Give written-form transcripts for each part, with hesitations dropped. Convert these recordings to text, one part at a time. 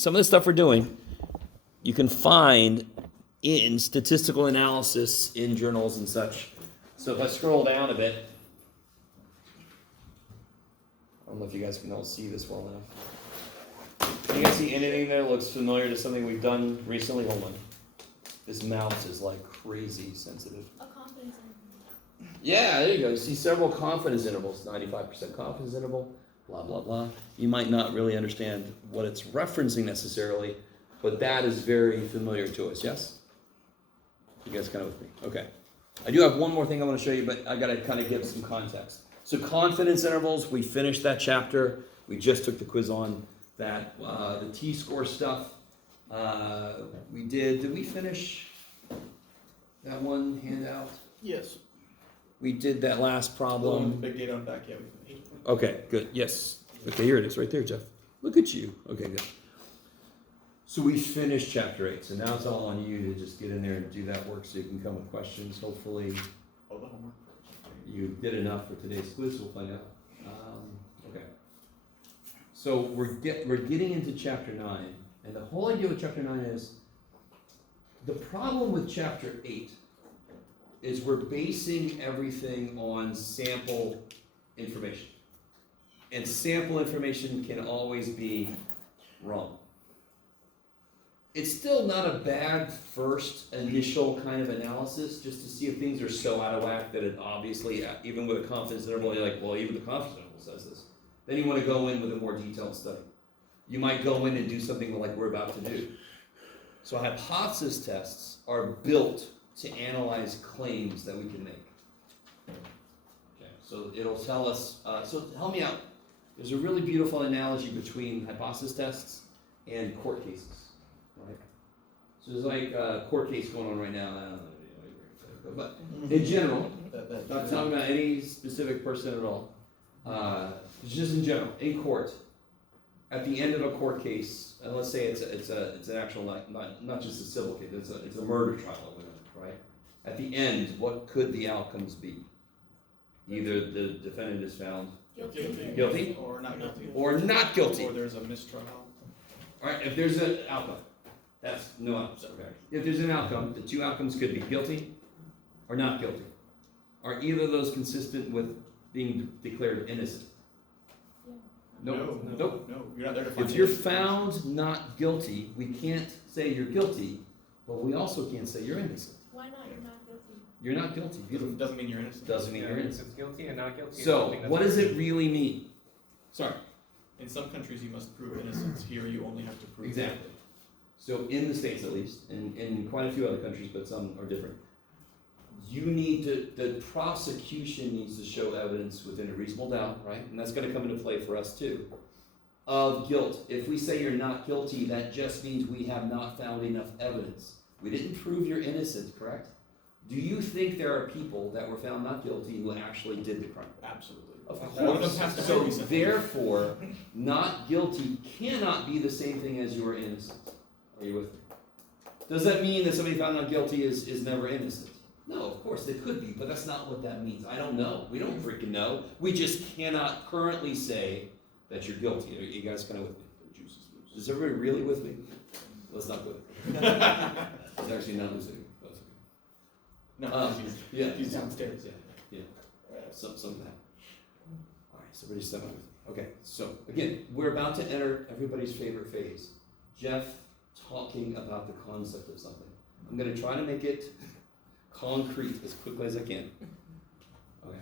some of the stuff we're doing, you can find in statistical analysis in journals and such. So if I scroll down a bit, I don't know if you guys can all see this well enough. Can you guys see anything there that looks familiar to something we've done recently? Hold on. This mouse is like crazy sensitive. A confidence interval. Yeah, there you go. You see several confidence intervals, 95% confidence interval, blah, blah, blah. You might not really understand what it's referencing necessarily, but that is very familiar to us, yes? You guys kind of with me? Okay. I do have one more thing I want to show you, but I got to kind of give some context. So confidence intervals, we finished that chapter. We just took the quiz on that. The T-score stuff, we did. Did we finish that one handout? Yes. We did that last problem. Big data on back, yeah. We can Okay, good. Yes. Okay, here it is, right there, Jeff. Look at you. Okay, good. So we finished chapter 8. So now it's all on you to just get in there and do that work so you can come with questions. Hopefully the homework. you did enough for today's quiz. We'll find out. Okay. So we're getting into chapter 9. And the whole idea with chapter 9 is the problem with chapter 8 is we're basing everything on sample information. And sample information can always be wrong. It's still not a bad first initial kind of analysis, just to see if things are so out of whack that it obviously, even with a confidence interval, you're like, well, even the confidence interval says this. Then you want to go in with a more detailed study. You might go in and do something like we're about to do. So hypothesis tests are built to analyze claims that we can make. Okay, so it'll tell us, so help me out. There's a really beautiful analogy between hypothesis tests and court cases, right? So there's like a court case going on right now, I don't know, but in general, not talking about any specific person at all, just in general, in court, at the end of a court case, and let's say it's an actual, not just a civil case, it's a murder trial or whatever, right? At the end, what could the outcomes be? Either the defendant is found guilty? Or not guilty. Or not guilty. Or there's a mistrial. All right, if there's an outcome, that's no outcome. Okay. If there's an outcome, the two outcomes could be guilty or not guilty. Are either of those consistent with being declared innocent? Nope. Nope. No, you're not there to find If you're innocent. found not guilty, we can't say you're guilty, but we also can't say you're innocent. Why not? You're not guilty. You're not guilty. Beautiful. Doesn't mean you're innocent. Doesn't mean you're innocent. It's guilty and not guilty. So, what does it really mean? Sorry. In some countries, you must prove innocence. Here, you only have to prove. Exactly. So in the States at least, and in quite a few other countries, but some are different, the prosecution needs to show evidence within a reasonable doubt, right? And that's going to come into play for us too, of guilt. If we say you're not guilty, that just means we have not found enough evidence. We didn't prove you're innocent, correct? Do you think there are people that were found not guilty who actually did the crime? Absolutely. Of One of them course. has to So be recently. therefore, not guilty cannot be the same thing as you are innocent. Are you with me? Does that mean that somebody found not guilty is never innocent? No, of course it could be, but that's not what that means. I don't know. We don't freaking know. We just cannot currently say that you're guilty. Are you guys kind of with me? Is everybody really with me? Let's not go there. It's actually not losing. That's okay. No, Yeah. he's downstairs. Yeah. Some of that. All right, so everybody's semi with me. Okay, so again, we're about to enter everybody's favorite phase. Jeff talking about the concept of something. I'm going to try to make it concrete as quickly as I can. Okay.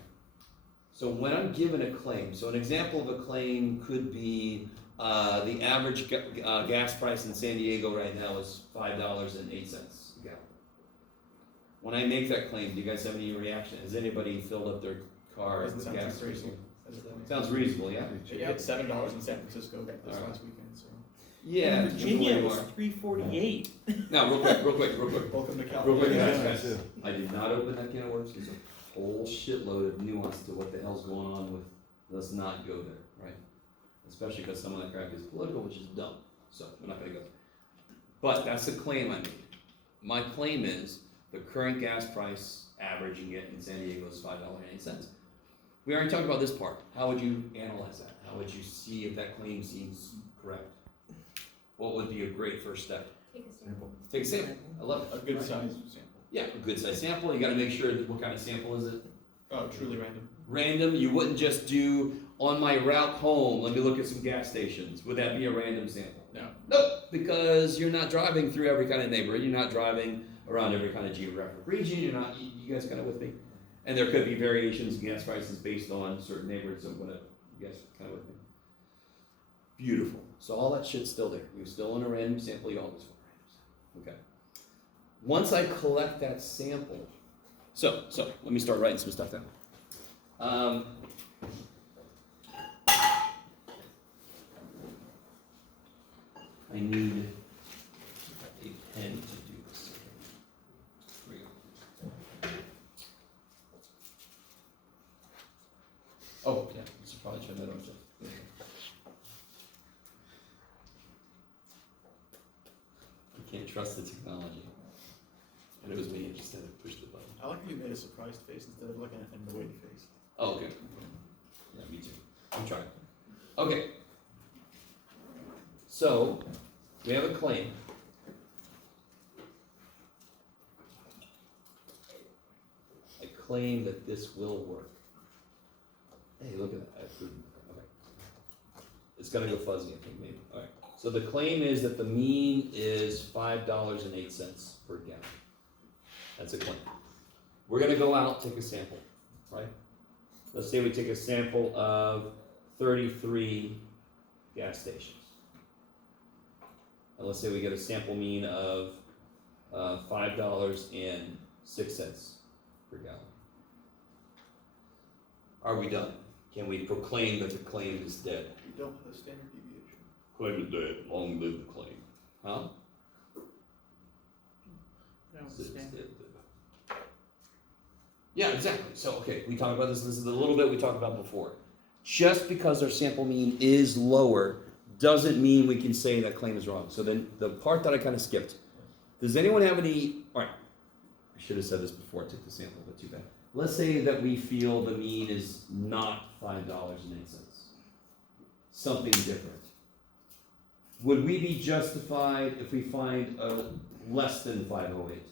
So when I'm given a claim, so an example of a claim could be the average gas price in San Diego right now is $5.08 a gallon. When I make that claim, do you guys have any reaction? Has anybody filled up their car Doesn't with sound gas? too crazy. Sounds reasonable, yeah? It hit $7 in San Francisco this All right. last weekend. So Yeah. In Virginia, it was more. $3.48. Now, real quick. welcome to Real California. quick, guys. I did not open that can of worms. There's a whole shitload of nuance to what the hell's going on with, let's not go there, right? Especially because some of that crap is political, which is dumb. So, we're not gonna go there. But that's the claim I made. My claim is the current gas price average you can get in San Diego is $5.08. We already talked about this part. How would you analyze that? How would you see if that claim seems correct? what would be a great first step? Take a sample. Take a sample. I love it. A good Right. size sample. Yeah, a good size sample. You got to make sure that what kind of sample is it? Oh, truly random. Random. You wouldn't just do on my route home. Let me look at some gas stations. Would that be a random sample? No. Nope, because you're not driving through every kind of neighborhood. You're not driving around every kind of geographic region. You're not. You guys kind of with me? And there could be variations in gas prices based on certain neighborhoods and whatever. You guys kind of with me? Beautiful. So all that shit's still there. You're still in a random sample. You always want randoms. Okay. Once I collect that sample, so let me start writing some stuff down. I need a pen to do this. Here we go. Oh, yeah, I should probably turn that on, Jeff. I can't trust the technology. And it was me, I just had to push the button. I like how you made a surprised face instead of looking at an annoyed face. Oh, okay. Yeah, me too. I'm trying. Okay. So, we have a claim. I claim that this will work. Hey, look at that. I approved. Okay. It's gonna go fuzzy, I think, maybe. All right. So the claim is that the mean is $5.08 per gallon. That's a claim. We're gonna go out, take a sample, right? Let's say we take a sample of 33 gas stations. And let's say we get a sample mean of $5.06 per gallon. Are we done? Can we proclaim that the claim is dead? You don't have a standard deviation. Claim is dead. Long live the claim. Huh? Yeah, exactly. So, okay, we talked about this. This is a little bit we talked about before. Just because our sample mean is lower doesn't mean we can say that claim is wrong. So then the part that I kind of skipped. Does anyone have any? All right. I should have said this before I took the sample, but too bad. Let's say that we feel the mean is not $5.08. Something different. Would we be justified if we find a less than 508?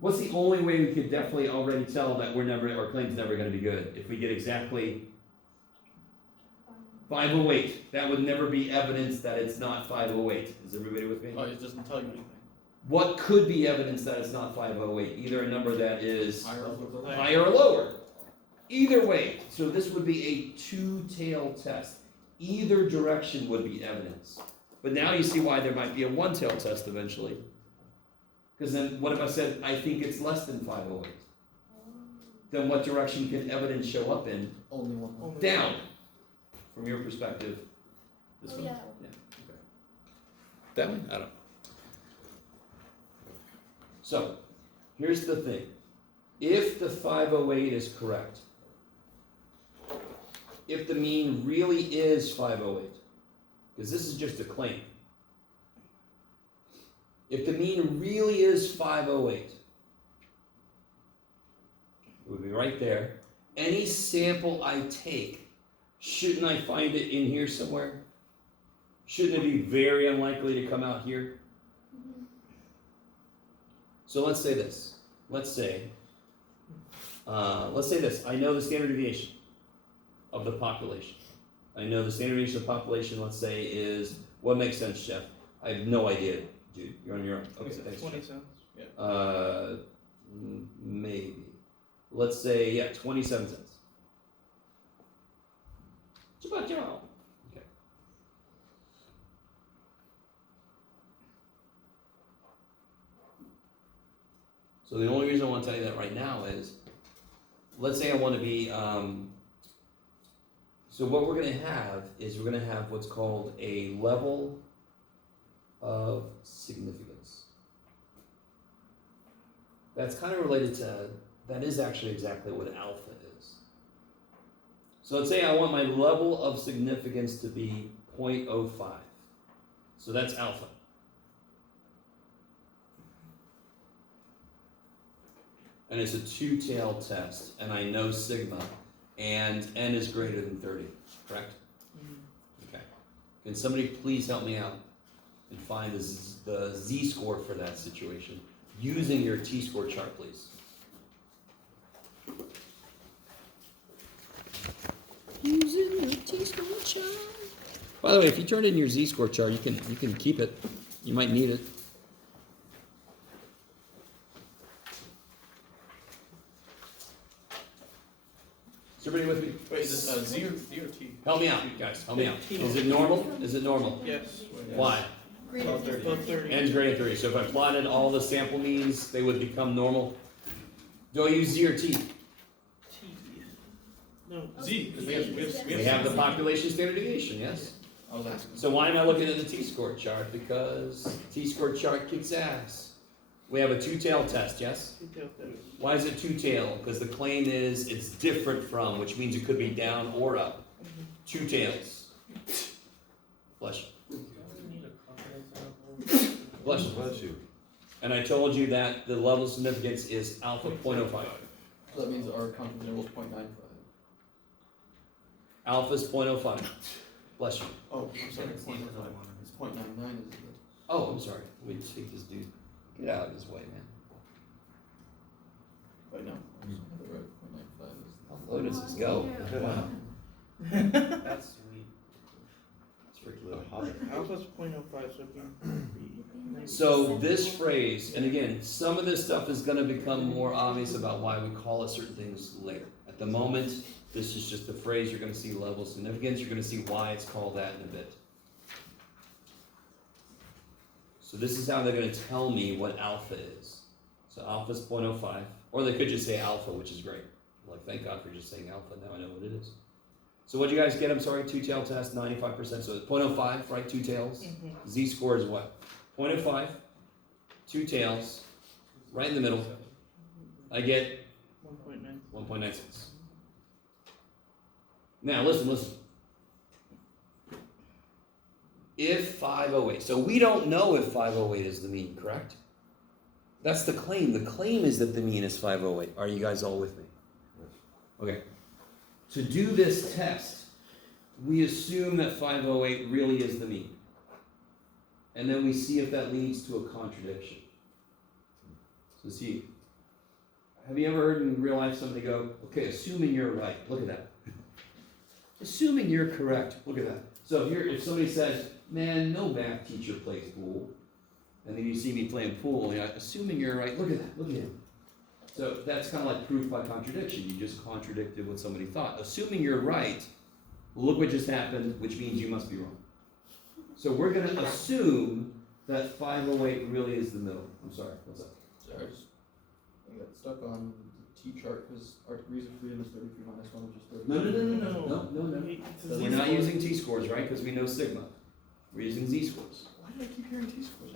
What's the only way we could definitely already tell that our claim's never going to be good? If we get exactly 508, that would never be evidence that it's not 508. Is everybody with me? Oh, it doesn't tell you anything. What could be evidence that it's not 508? Either a number that is Higher or lower. Either way, so this would be a two-tailed test. Either direction would be evidence. But now you see why there might be a one-tailed test eventually. Because then what if I said, I think it's less than 508? Then what direction can evidence show up in? Only one. Down. From your perspective. This Oh, one? yeah. Okay. That one? I don't know. So, here's the thing. If the 508 is correct, if the mean really is 508, because this is just a claim, if the mean really is 508, it would be right there. Any sample I take, shouldn't I find it in here somewhere? Shouldn't it be very unlikely to come out here? Mhm. So let's say this. Let's say this. I know the standard deviation of the population. I know the standard deviation of the population, let's say, is, what makes sense, Chef? I have no idea, dude. You're on your own. Okay, thanks, 20 Chef. cents. Maybe. Let's say, yeah, 27 cents. It's about y'all. Okay. So the only reason I want to tell you that right now is, let's say I want to be, so what we're going to have is we're going to have what's called a level of significance. That's kind of related to, that is actually exactly what alpha is. So let's say I want my level of significance to be 0.05. So that's alpha. And it's a two-tailed test, and I know sigma, and n is greater than 30, correct? Okay. Can somebody please help me out and find the z-score for that situation using your t-score chart, please? Using your t-score chart. By the way, if you turn in your z-score chart, you can keep it. You might need it. Is everybody with me? Wait, is this Z or T? Help me out, guys. Help me out. Is it normal? Is it normal? Yes. Why? Greater than 12:30. 12:30. N's greater than 3. So if I plotted all the sample means, they would become normal. Do I use Z or T? T. No. Z, because We have the population standard deviation, yes? I was asking. So why am I looking at the t-score chart? Because t-score chart kicks ass. We have a two-tail test, yes? Why is it two-tail? Because the claim is it's different from, which means it could be down or up. Two tails. Bless you. Bless you. Bless you. And I told you that the level of significance is alpha 0.05. So that means our confidence interval is 0.95. Alpha is 0.05. Bless you. Oh, I'm sorry, 0.95. It's 0.99 is it? Oh, I'm sorry. Let me take this dude. Get out of his way, man. Wait, no. Right, 0.95 is. How low does this go? Wow. That's sweet. It's freaking Little low. hobbit. Alpha's 0.05, so it can be. So this phrase, and again, some of this stuff is going to become more obvious about why we call it certain things later. At the moment, this is just a phrase. You're going to see level of significance. You're going to see why it's called that in a bit. So this is how they're going to tell me what alpha is. So alpha is 0.05, or they could just say alpha, which is great. Like, thank God for just saying alpha. Now I know what it is. So what did you guys get? I'm sorry, two-tail test, 95%. So it's 0.05, right? Two tails. Z-score is what? 0.05, two tails, right in the middle. I get 1.9. 1.96. Now listen. If 508, so we don't know if 508 is the mean, correct? That's the claim. The claim is that the mean is 508. Are you guys all with me? Okay. To do this test, we assume that 508 really is the mean. And then we see if that leads to a contradiction. So see, have you ever heard in real life somebody go, okay, assuming you're right, look at that. Assuming you're correct, look at that. So if somebody says, man, no math teacher plays pool, and then you see me playing pool, and assuming you're right, look at that, look at him. So that's kind of like proof by contradiction. You just contradicted what somebody thought. Assuming you're right, look what just happened, which means you must be wrong. So we're going to assume that 508 really is the middle. I'm sorry, what's up? Sorry, I got stuck on the T chart because our degrees of freedom is 33 minus 1, which is 30. No. We're not using t-scores, right? Because we know sigma. We're using z-scores. Why do I keep hearing T scores?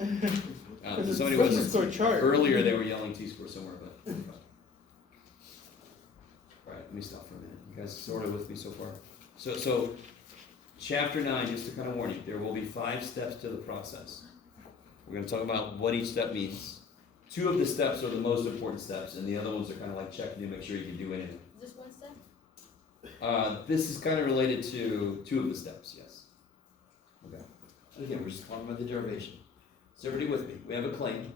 Because Somebody it's was score chart. earlier. They were yelling t-scores somewhere, but. All right, let me stop for a minute. You guys sort of with me so far. So, chapter 9, just to kind of warn you, there will be 5 steps to the process. We're going to talk about what each step means. 2 of the steps are the most important steps, and the other ones are kind of like checking to make sure you can do anything. Is this one step? This is kind of related to 2 of the steps, yes. Okay. Again, we're just talking about the derivation. So everybody with me? We have a claim.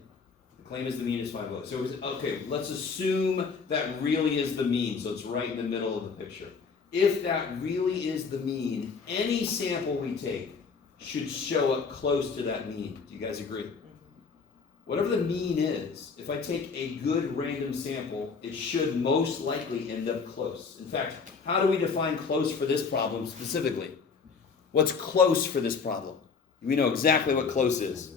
The claim is the mean is 508. So okay, let's assume that really is the mean, so it's right in the middle of the picture. If that really is the mean, any sample we take should show up close to that mean. Do you guys agree? Whatever the mean is, if I take a good random sample, it should most likely end up close. In fact, how do we define close for this problem specifically? What's close for this problem? We know exactly what close is.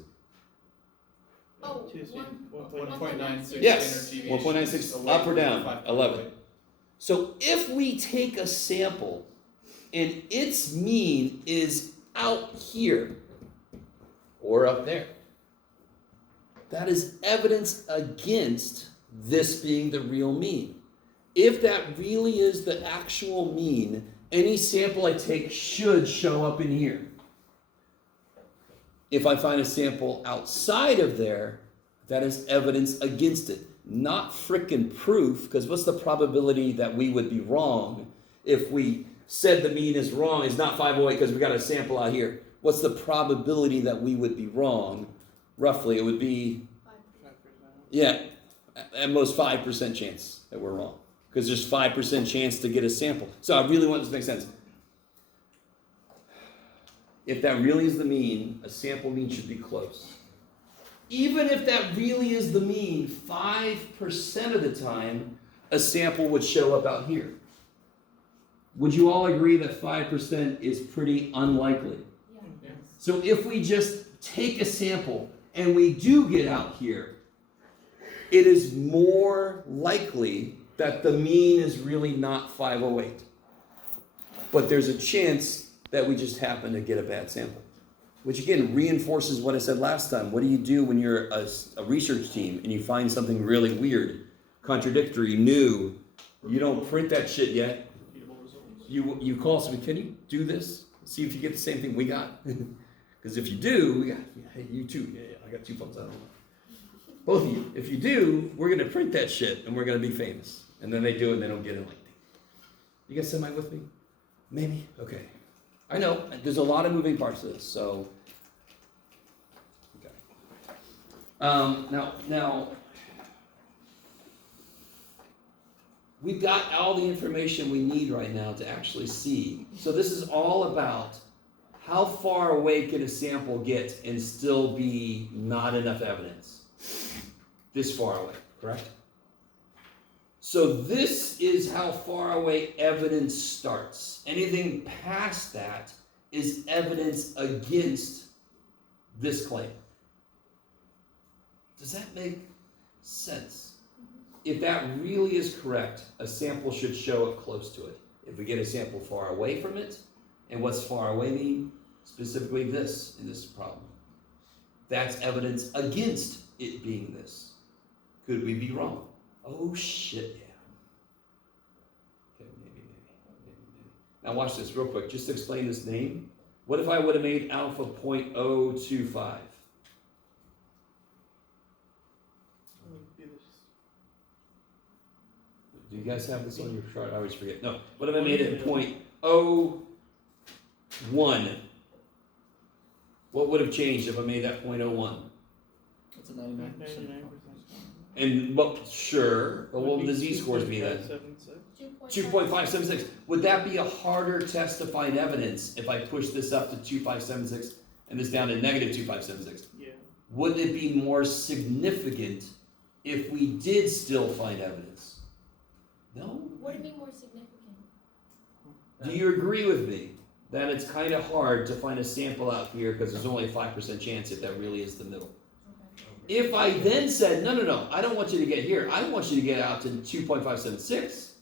Oh, 1.96 Yes, standard deviation. 1.96 away up or from down, 5.08. 11. So if we take a sample and its mean is out here or up there, that is evidence against this being the real mean. If that really is the actual mean, any sample I take should show up in here. If I find a sample outside of there, that is evidence against it. Not frickin' proof, because what's the probability that we would be wrong if we said the mean is wrong, is not 508 because we got a sample out here? what's the probability that we would be wrong? Roughly, it would be, 5%. 5%. yeah, at most 5% chance that we're wrong. Because there's 5% chance to get a sample. So I really want this to make sense. If that really is the mean, a sample mean should be close. Even if that really is the mean, 5% of the time, a sample would show up out here. Would you all agree that 5% is pretty unlikely? Yeah. Yeah. So if we just take a sample and we do get out here, it is more likely that the mean is really not 508. But there's a chance that we just happen to get a bad sample. Which again reinforces what I said last time. What do you do when you're a research team and you find something really weird, contradictory, new? You don't print that shit yet. Repeatable results. You call somebody, can you do this? See if you get the same thing we got. Because if you do, we got, hey, you too. Yeah, I got 2 phones. I don't know. Both of you. If you do, we're going to print that shit and we're going to be famous. And then they do it and they don't get it like you guys semi with me? Maybe? Okay. I know. There's a lot of moving parts to this, so. Okay. Now, we've got all the information we need right now to actually see. So this is all about how far away can a sample get and still be not enough evidence? This far away, correct? So this is how far away evidence starts. Anything past that is evidence against this claim. Does that make sense? If that really is correct, a sample should show up close to it. If we get a sample far away from it, and what's far away mean? Specifically this in this problem. That's evidence against it being this. Could we be wrong? Oh shit, yeah. Okay, maybe. Now watch this real quick. Just to explain this name. What if I would have made alpha 0.025? Do you guys have this on your chart? I always forget. No. What if I made it 0.01? What would have changed if I made that 0.01? That's a 99%. 99%. And well, sure, but what would the z-scores be then? 2.576. Would that be a harder test to find evidence if I push this up to 2.576 and this down to negative 2.576? Yeah. Would it be more significant if we did still find evidence? No? Would it be more significant? Do you agree with me that it's kind of hard to find a sample out here because there's only a 5% chance if that really is the middle? If I then said, no, I don't want you to get here, I want you to get out to 2.576,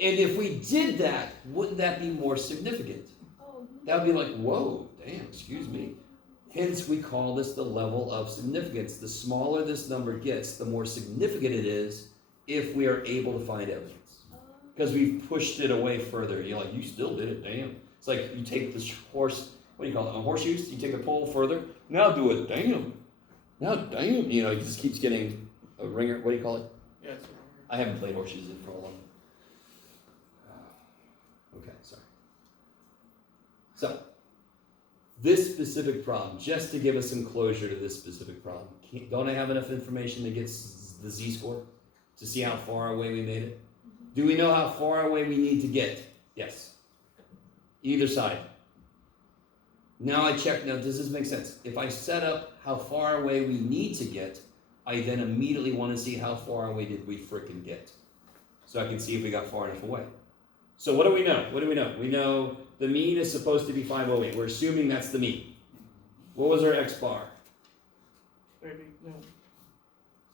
and if we did that, wouldn't that be more significant? Oh. That would be like, whoa, damn, excuse me. Hence, we call this the level of significance. The smaller this number gets, the more significant it is if we are able to find evidence. Because we've pushed it away further. You're like, you still did it, damn. It's like you take this horse, what do you call it, horseshoes? You take the pole further, now do it, damn. Now, damn, you know, it just keeps getting a ringer. What do you call it? Yeah, it's I haven't played horseshoes in for a long. Okay, sorry. So, this specific problem, just to give us some closure to this specific problem, don't I have enough information to get the z-score to see how far away we made it? Do we know how far away we need to get? Yes. Either side. Now I check, now does this make sense? If I set up how far away we need to get, I then immediately want to see how far away did we frickin' get. So I can see if we got far enough away. So what do we know? What do we know? We know the mean is supposed to be 508. We're assuming that's the mean. What was our X bar?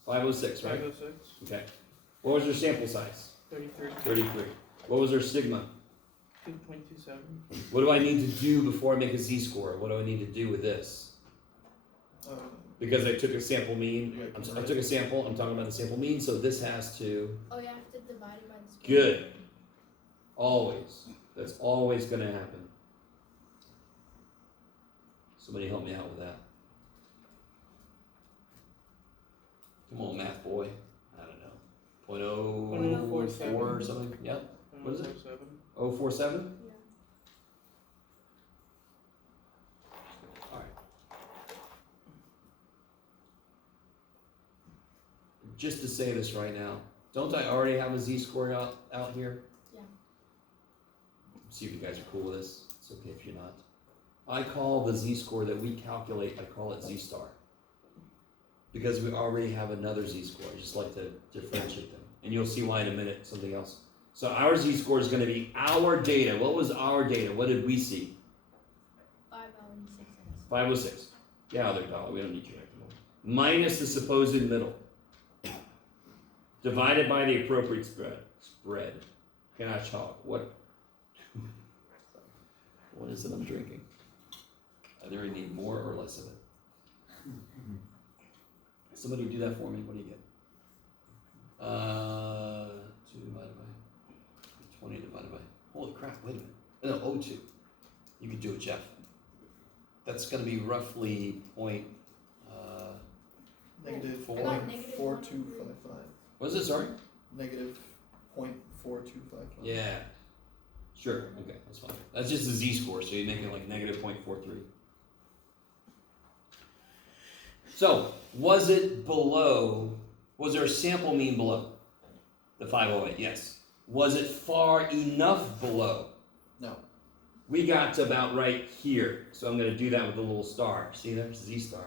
506, right? 506, Okay. What was our sample size? 33, 33. What was our sigma? 2.27. What do I need to do before I make a z-score? What do I need to do with this? Because I took a sample mean. I took a sample. I'm talking about the sample mean. So this has to. Oh, you have to divide it by the square. Good. Always. That's always going to happen. Somebody help me out with that. Come on, math boy. I don't know. 0.044 or something. Yep. What is it? 047? Yeah. just to say this right now, don't I already have a z-score out here? Yeah. See if you guys are cool with this. It's okay if you're not. I call the z-score that we calculate, I call it z-star. Because we already have another z-score. I just like to differentiate them. And you'll see why in a minute, something else. So our z-score is going to be our data. What was our data? What did we see? 506. 506. Get out of there, Dolly. We don't need you anymore. Minus the supposed middle. Divided by the appropriate spread. Can I talk? What is it I'm drinking? I either need more or less of it. Somebody do that for me. What do you get? 2 divided by 20 divided by. Holy crap! Wait a minute. No, 0.2. You could do it, Jeff. That's going to be roughly point. Negative I got negative 0.4255. What is it? Sorry. Negative 0.4255. Yeah. Sure. Okay, that's fine. That's just the z-score, so you make it like negative 0.43. So, was it below? Was there a sample mean below the 508? Yes. Was it far enough below? No. We got to about right here, so I'm going to do that with a little star. See, there's z-star.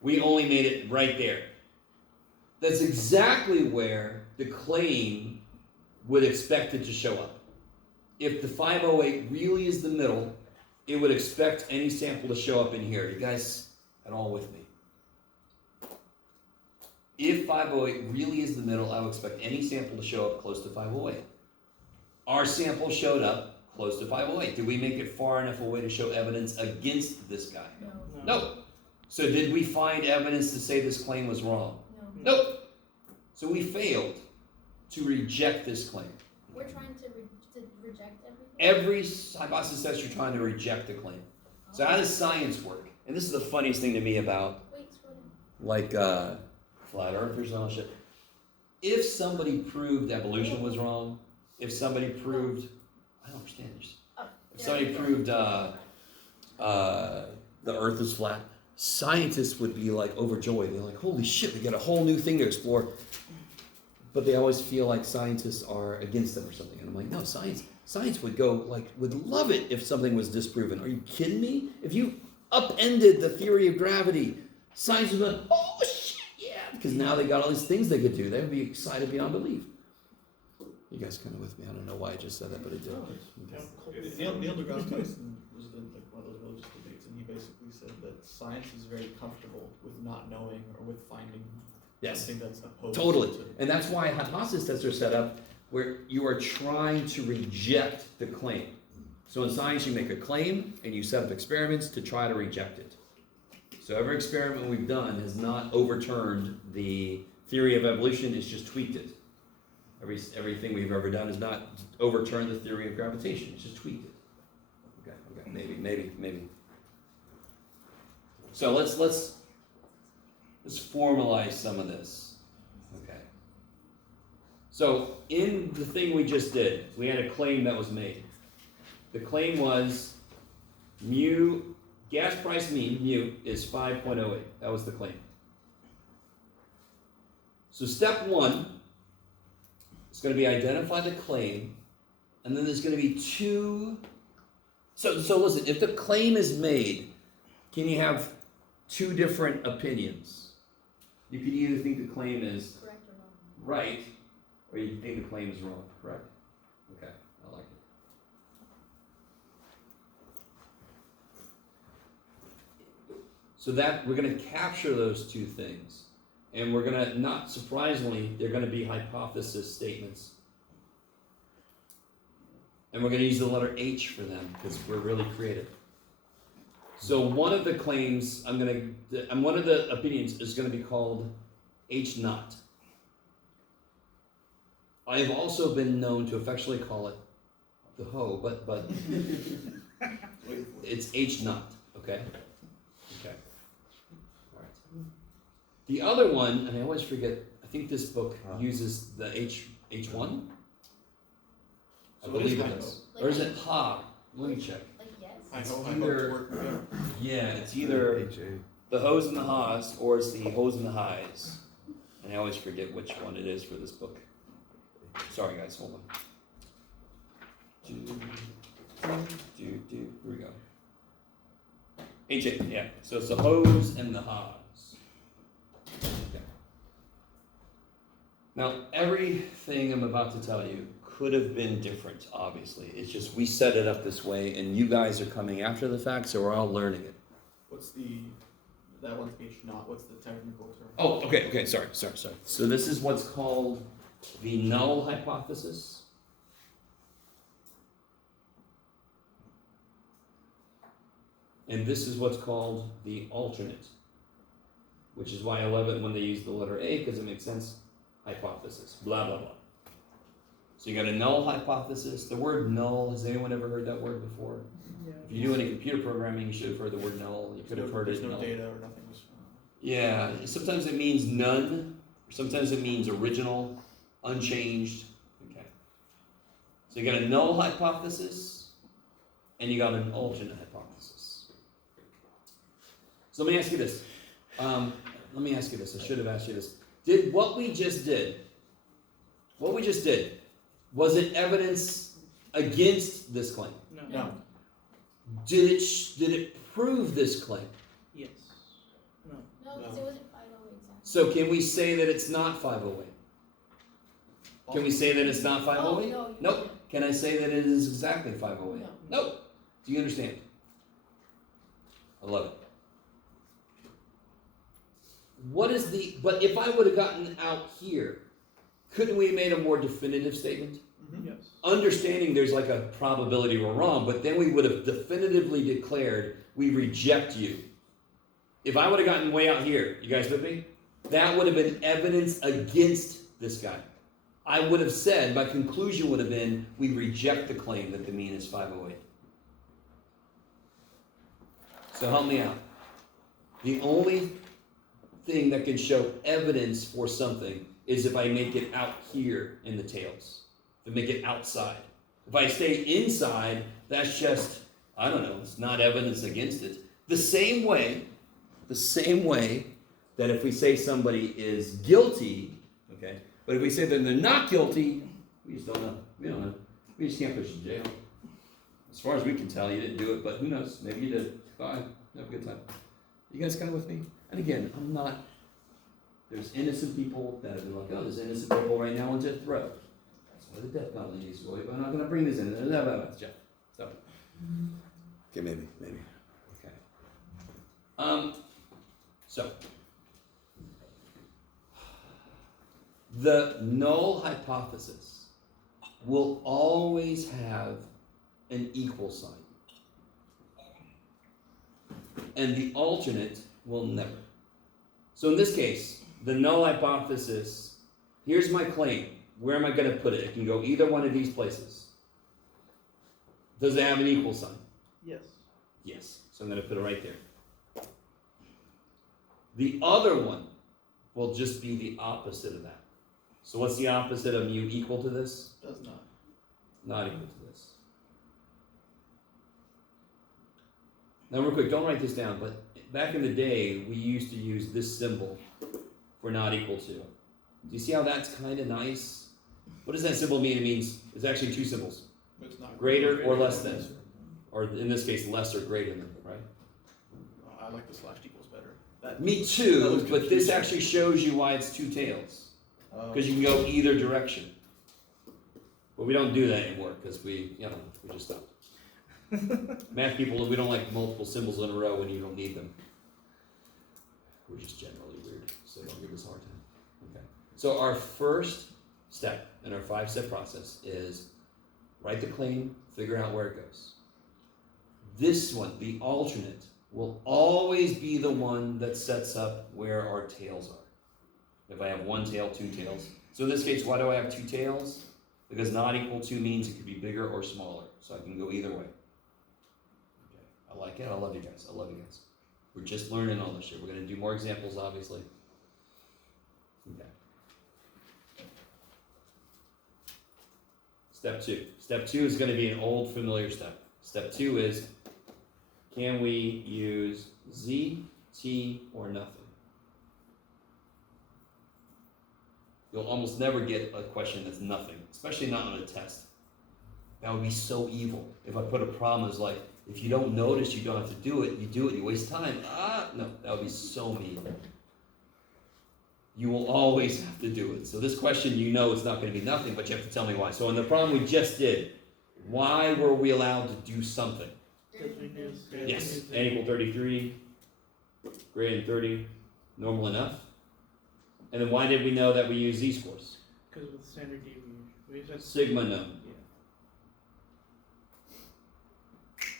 We only made it right there. That's exactly where the claim would expect it to show up. If the 508 really is the middle, it would expect any sample to show up in here. You guys at all with me? If 508 really is the middle, I would expect any sample to show up close to 508. Our sample showed up close to 508. Did we make it far enough away to show evidence against this guy? No. No. So did we find evidence to say this claim was wrong? No. Nope. So we failed to reject this claim. We're trying to reject everything. Every hypothesis test, you're trying to reject the claim. So how does science work? And this is the funniest thing to me about Wait, scroll down. like flat earthers and all that shit. If somebody proved evolution was wrong, if somebody proved, I don't understand this. Oh, If somebody proved the earth is flat, scientists would be like overjoyed. They're like, holy shit, we got a whole new thing to explore. But they always feel like scientists are against them or something. And I'm like, no, science would go, like, would love it if something was disproven. Are you kidding me? If you upended the theory of gravity, science would go, oh shit, yeah. Because now they got all these things they could do. They would be excited beyond belief. You guys kind of with me? I don't know why I just said that, but I did. Neil deGrasse Tyson was in like one of those religious debates, and he basically said that science is very comfortable with not knowing or with finding Yes. something that's opposed Totally. to. And that's why hypothesis tests are set up where you are trying to reject the claim. So in science, you make a claim and you set up experiments to try to reject it. So every experiment we've done has not overturned the theory of evolution, it's just tweaked it. Everything we've ever done has not overturned the theory of gravitation, it's just tweaked it. Okay, maybe. So let's formalize some of this. Okay. So in the thing we just did, we had a claim that was made. The claim was mu, gas price mean, mu, is 5.08. That was the claim. So step one is going to be identify the claim, and then there's going to be two. So listen, if the claim is made, can you have two different opinions? You could either think the claim is Correct or wrong? right, or you think the claim is wrong, correct? Okay, I like it. So that, we're gonna capture those two things. And we're gonna, not surprisingly, they're gonna be hypothesis statements. And we're gonna use the letter H for them, because we're really creative. So one of the claims, one of the opinions is gonna be called H naught. I have also been known to affectionately call it the hoe, but it's H naught, okay? Okay. All right. The other one, and I always forget, I think this book uses the H1? I So believe it it is is. Or is it ha? Let me check. Like yes? I It's know either- work together. Yeah, it's either the hose and the haws, or it's the hose and the highs. And I always forget which one it is for this book. Sorry guys, hold on. Here we go. H8, yeah. So it's the hose and the hos. Okay. Now, everything I'm about to tell you could have been different, obviously. It's just we set it up this way, and you guys are coming after the fact, so we're all learning it. What's that one's H0, what's the technical term? Oh, okay, sorry. So this is what's called the null hypothesis. And this is what's called the alternate, which is why I love it when they use the letter A, because it makes sense. Hypothesis, blah, blah, blah. So you got a null hypothesis. The word null, has anyone ever heard that word before? Yeah. If you do any computer programming, you should have heard the word null. You could have heard There's it no null. data or nothing was. Yeah, sometimes it means none, or sometimes it means original, unchanged. Okay. So you got a null hypothesis, and you got an alternate hypothesis. So let me ask you this. I should have asked you this. Did what we just did, was it evidence against this claim? No. Did it prove this claim? Yes. No. No, because it wasn't 508 exactly. So can we say that it's not 508? Can we say that it's not 508? Oh, no, you Nope. can't. Can I say that it is exactly 508? No. Nope. Do you understand? I love it. But if I would have gotten out here, couldn't we have made a more definitive statement? Mm-hmm. Yes. Understanding there's like a probability we're wrong, but then we would have definitively declared we reject you. If I would have gotten way out here, you guys with me? That would have been evidence against this guy. I would have said, my conclusion would have been, we reject the claim that the mean is 508. So help me out. The only thing that can show evidence for something is if I make it out here in the tails. If I make it outside. If I stay inside, that's just, I don't know, it's not evidence against it. The same way that if we say somebody is guilty, okay, but if we say that they're not guilty, we just don't know. We don't know. We just can't push you to jail. As far as we can tell, you didn't do it, but who knows? Maybe you did. Bye. Have a good time. You guys kind of with me? And again, I'm not. There's innocent people that have been like, oh, there's innocent people right now on death row. That's why the death penalty is really, but I'm not going to bring this in. Jeff. So. Okay, maybe. Okay. So. The null hypothesis will always have an equal sign. And the alternate will never. So in this case, the null hypothesis, here's my claim. Where am I going to put it? It can go either one of these places. Does it have an equal sign? Yes. Yes. So I'm going to put it right there. The other one will just be the opposite of that. So what's the opposite of mu equal to this? Does not. Not equal to this. Now real quick, don't write this down, but back in the day, we used to use this symbol for not equal to. Do you see how that's kind of nice? What does that symbol mean? It means it's actually two symbols. It's not Greater or less than. Or in this case, less or greater than, right? I like the slash equals better. That, Me that too, was but this confusing. actually shows you why it's two tails. Because you can Oh. go either direction. But we don't do that anymore because we just stopped. Math people, we don't like multiple symbols in a row when you don't need them. We're just generally weird, so don't give us a hard time. Okay. So our first step in our 5-step process is write the claim, figure out where it goes. This one, the alternate, will always be the one that sets up where our tails are. If I have one tail, two tails. So in this case, why do I have two tails? Because not equal to means it could be bigger or smaller. So I can go either way. Okay. I like it. I love you guys. We're just learning all this shit. We're going to do more examples, obviously. Okay. Step 2. Step 2 is going to be an old familiar step. Step 2 is, can we use Z, T, or nothing? You'll almost never get a question that's nothing, especially not on a test. That would be so evil. If I put a promise like, if you don't notice, you don't have to do it, you waste time. No, that would be so mean. You will always have to do it. So this question, you know it's not going to be nothing, but you have to tell me why. So in the problem we just did, why were we allowed to do something? Because we do. Yes, n equal 33, greater than 30, normal enough. And then why did we know that we use z-scores? Because with standard deviation, we said. Sigma known. Yeah. Okay,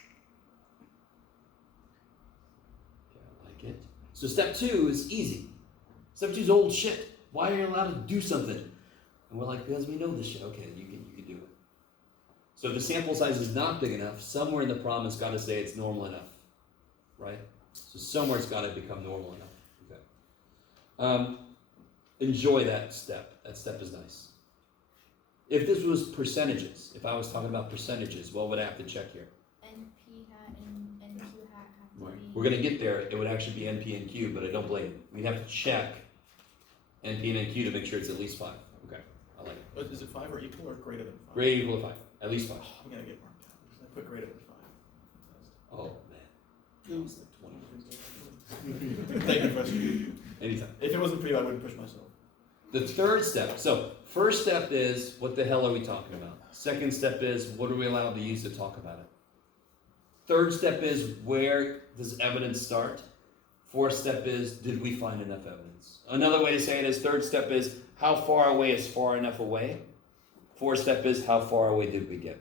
I like it. So step 2 is easy. Step 2 is old shit. Why are you allowed to do something? And we're like, because we know this shit. Okay, you can do it. So if the sample size is not big enough, somewhere in the problem it's got to say it's normal enough, right? So somewhere it's got to become normal enough. Okay. Enjoy that step. That step is nice. If this was percentages, if I was talking about percentages, what would I have to check here? NP hat and NQ hat have to Right. be. We're going to get there. It would actually be NP and Q, but I don't blame you. We'd have to check NP and NQ to make sure it's at least 5. Okay, I like it. But is it 5 or equal or greater than 5? Greater equal to 5. At least 5. Oh, I'm gonna get marked out because I put greater than 5. Oh, man. It's like 20. Thank you, question. Anytime. If it wasn't for you, I wouldn't push myself. The third step. So, first step is, what the hell are we talking about? Second step is, what are we allowed to use to talk about it? Third step is, where does evidence start? Fourth step is, did we find enough evidence? Another way to say it is, third step is, how far away is far enough away? Fourth step is, how far away did we get?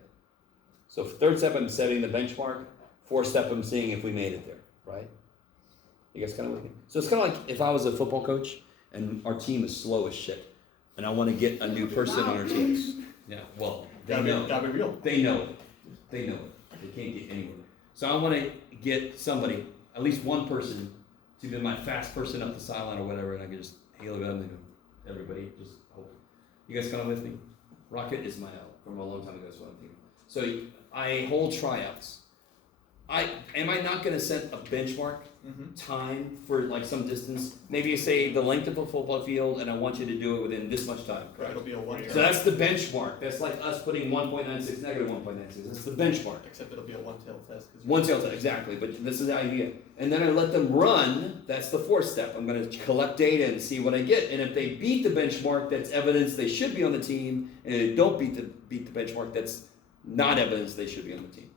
So third step, I'm setting the benchmark. Fourth step, I'm seeing if we made it there, right? You guys kind of looking? So it's kind of like if I was a football coach and our team is slow as shit, and I want to get a new person on our teams. Yeah, well, they know. Gotta be real. They know it. They know it. They can't get anywhere. So I want to get somebody, at least one person, to be my fast person up the sideline or whatever, and I can just hail it up and go, everybody, just hope. You guys kind of with me? Rocket is my from a long time ago, that's what I'm thinking. So I hold tryouts. Am I not going to set a benchmark time for like some distance? Maybe you say the length of a football field, and I want you to do it within this much time. Right, it'll be a 1 So that's the benchmark. That's like us putting 1.96 negative 1.96. That's the benchmark. Except it'll be a one-tailed test. 'Cause One tail test, exactly. But this is the idea. And then I let them run. That's the fourth step. I'm going to collect data and see what I get. And if they beat the benchmark, that's evidence they should be on the team. And if they don't beat the benchmark, that's not evidence they should be on the team.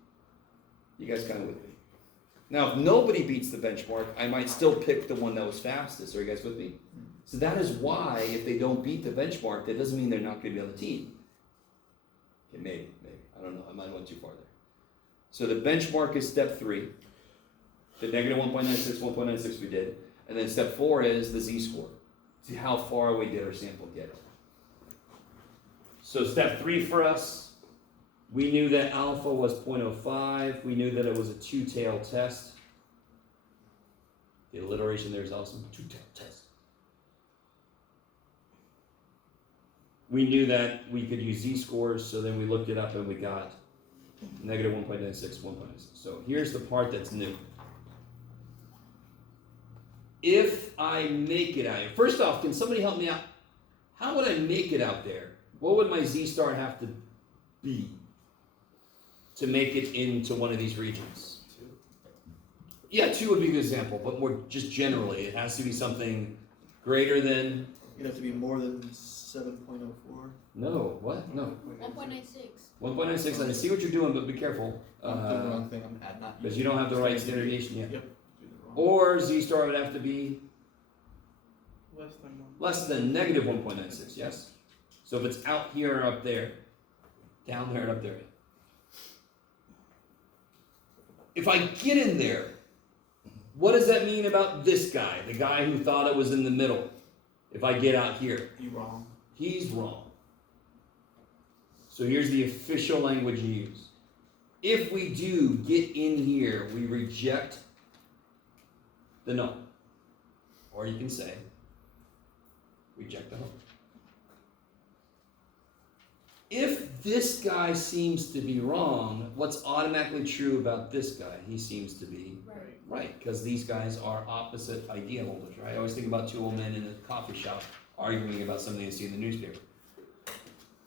You guys kind of with me? Now, if nobody beats the benchmark, I might still pick the one that was fastest. Are you guys with me? So that is why, if they don't beat the benchmark, that doesn't mean they're not going to be on the team. Okay, maybe. I don't know. I might have went too far there. So the benchmark is step 3. The negative 1.96, 1.96 we did. And then step 4 is the z-score. See how far away did our sample get. So step 3 for us, we knew that alpha was 0.05. We knew that it was a two-tailed test. The alliteration there is awesome. Two-tailed test. We knew that we could use z-scores, so then we looked it up and we got negative 1.96, 1.96. So here's the part that's new. If I make it out here, first off, can somebody help me out? How would I make it out there? What would my z-star have to be to make it into one of these regions? 2. Yeah, 2 would be a good example, but more just generally, it has to be something greater than, You'd have to be more than 7.04. no, what? No. 1.96. 1.96, I see what you're doing, but be careful. I'm doing the wrong thing. I'm add not. Because you don't have the right standard deviation yet. Yep. Doing it wrong. Or z-star would have to be Less than 1. less than negative 1.96, yes? So if it's out here or up there, down there and up there. If I get in there, what does that mean about this guy, the guy who thought it was in the middle? If I get out here, You wrong. he's wrong. So here's the official language you use. If we do get in here, we reject the null. Or you can say, reject the null. If this guy seems to be wrong, what's automatically true about this guy? He seems to be Right. right, because these guys are opposite idea holders, right? I always think about 2 old men in a coffee shop arguing about something they see in the newspaper.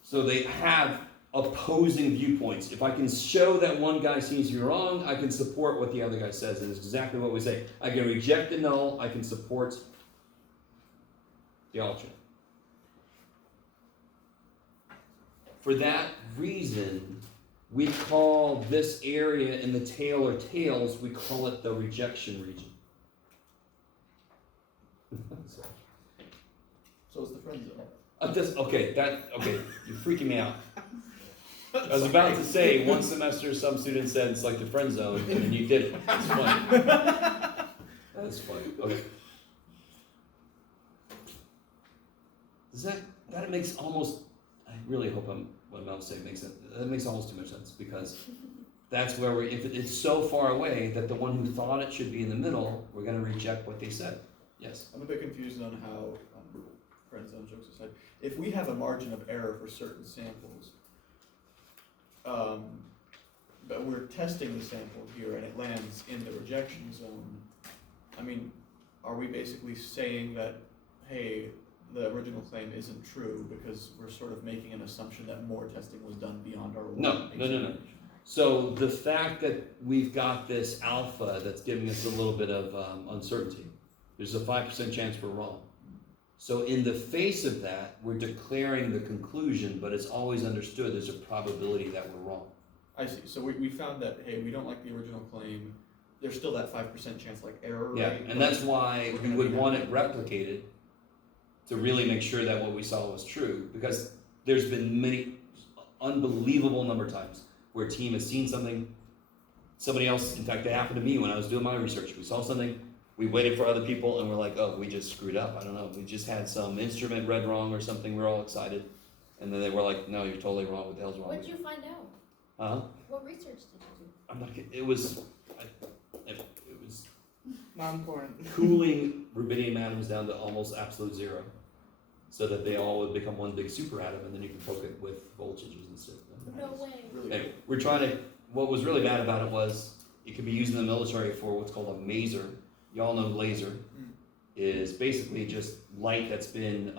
So they have opposing viewpoints. If I can show that one guy seems to be wrong, I can support what the other guy says, and it's exactly what we say. I can reject the null, I can support the alternate. For that reason, we call this area in the tail or tails, we call it the rejection region. So it's the friend zone. Okay, you're freaking me out. I was about to say, one semester some student said it's like the friend zone, and then you did it. That's funny. That's funny. Okay. Does that makes almost, I really hope what I'm about to say that makes almost too much sense, because that's where if it's so far away that the one who thought it should be in the middle, we're going to reject what they said. Yes? I'm a bit confused on how, friend zone jokes aside, if we have a margin of error for certain samples, but we're testing the sample here and it lands in the rejection zone, I mean, are we basically saying that, hey, the original claim isn't true because we're sort of making an assumption that more testing was done beyond our No. So the fact that we've got this alpha that's giving us a little bit of uncertainty, there's a 5% chance we're wrong. So in the face of that, we're declaring the conclusion, but it's always understood there's a probability that we're wrong. I see. So we found that, hey, we don't like the original claim. There's still that 5% chance like error Yeah, rate. and that's why we would want it replicated to really make sure that what we saw was true, because there's been many unbelievable number of times where a team has seen something, somebody else, in fact, it happened to me when I was doing my research. We saw something, we waited for other people, and we're like, oh, we just screwed up. I don't know. We just had some instrument read wrong or something. We're all excited. And then they were like, no, you're totally wrong. What the hell's wrong What with did you? you find out? Huh? What research did you do? I'm not kidding. It was Not important. cooling rubidium atoms down to almost absolute zero, so that they all would become one big superatom, and then you can poke it with voltages and stuff. No way. Really Anyway, we're trying to, what was really bad about it was, it could be used in the military for what's called a maser. Y'all know laser is basically just light that's been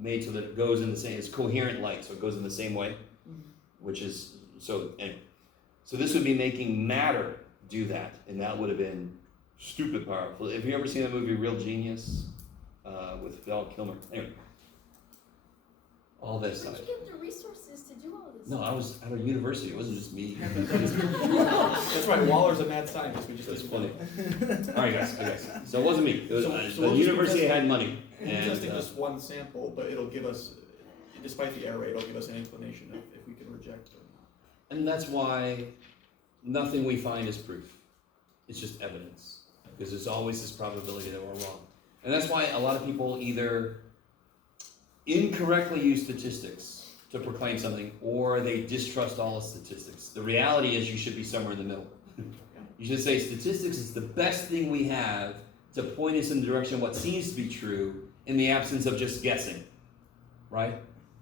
made so that it goes in the same, it's coherent light, so it goes in the same way, which is, so anyway. So this would be making matter do that, and that would have been stupid powerful. Have you ever seen that movie Real Genius with Val Kilmer? Anyway, all this Where'd stuff. you get the resources to do all this? No, I was at a university. It wasn't just me. That's right. Waller's a mad scientist. We just That's didn't funny. know. All right, guys. So it wasn't me. It was So the what was university your had money, We're and testing just one sample, but it'll give us, despite the error rate, it'll give us an inclination of if we can reject or not. and that's why nothing we find is proof. It's just evidence, because there's always this probability that we're wrong, and that's why a lot of people either incorrectly use statistics to proclaim something, or they distrust all of statistics. The reality is you should be somewhere in the middle. You should say statistics is the best thing we have to point us in the direction of what seems to be true in the absence of just guessing, right?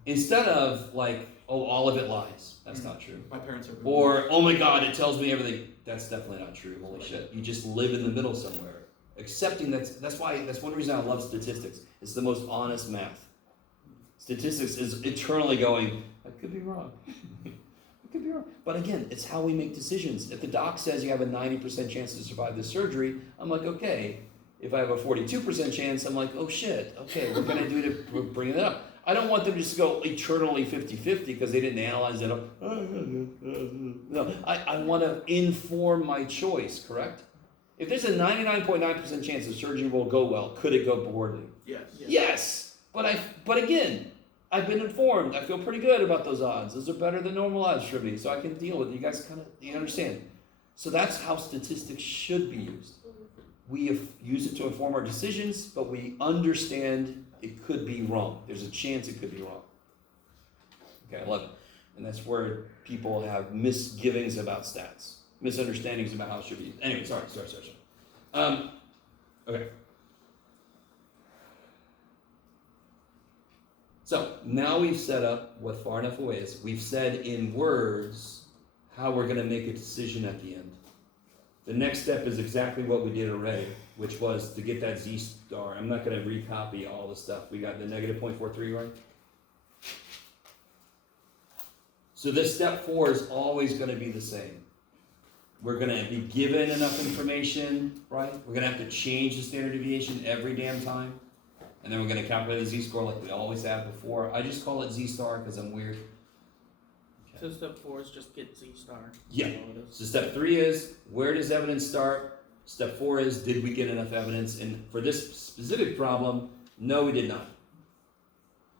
Instead of like, oh, all of it lies. That's not true. My parents are. Or, oh my God, it tells me everything. That's definitely not true. Holy shit. You just live in the middle somewhere. Accepting that's one reason I love statistics. It's the most honest math. Statistics is eternally going, I could be wrong. I could be wrong. But again, it's how we make decisions. If the doc says you have a 90% chance to survive this surgery, I'm like, okay. If I have a 42% chance, I'm like, oh shit, okay, what can I do to bring it up? I don't want them to just go eternally 50-50 because they didn't analyze it. No, I want to inform my choice, correct? If there's a 99.9% chance the surgery will go well, could it go poorly? Yes. Yes, but again, I've been informed. I feel pretty good about those odds. Those are better than normalized for me, so I can deal with it. You guys you understand. So that's how statistics should be used. We use it to inform our decisions, but we understand it could be wrong. There's a chance it could be wrong. Okay, I love it. And that's where people have misgivings about stats, misunderstandings about how it should be used. Anyway, sorry. Okay. So now we've set up what far enough away is. We've said in words how we're going to make a decision at the end. The next step is exactly what we did already. which was to get that Z star. I'm not gonna recopy all the stuff. We got the negative 0.43, right? So this step 4 is always gonna be the same. We're gonna be given enough information, right? We're gonna have to change the standard deviation every damn time. And then we're gonna calculate the Z-score like we always have before. I just call it Z-star because I'm weird. So step 4 is just get Z star. Yeah. That's all it is. So step 3 is, where does evidence start? Step 4 is, did we get enough evidence? And for this specific problem, no, we did not.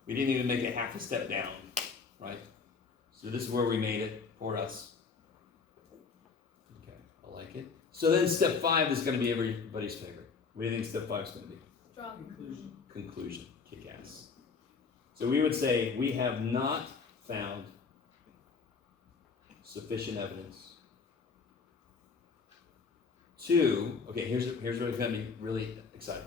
We didn't even make it half a step down, right? So this is where we made it for us. Okay, I like it. So then step 5 is gonna be everybody's favorite. What do you think step 5 is gonna be? Draw. Conclusion. Conclusion, kick ass. So we would say, we have not found sufficient evidence to, okay, here's where it's gonna be really exciting.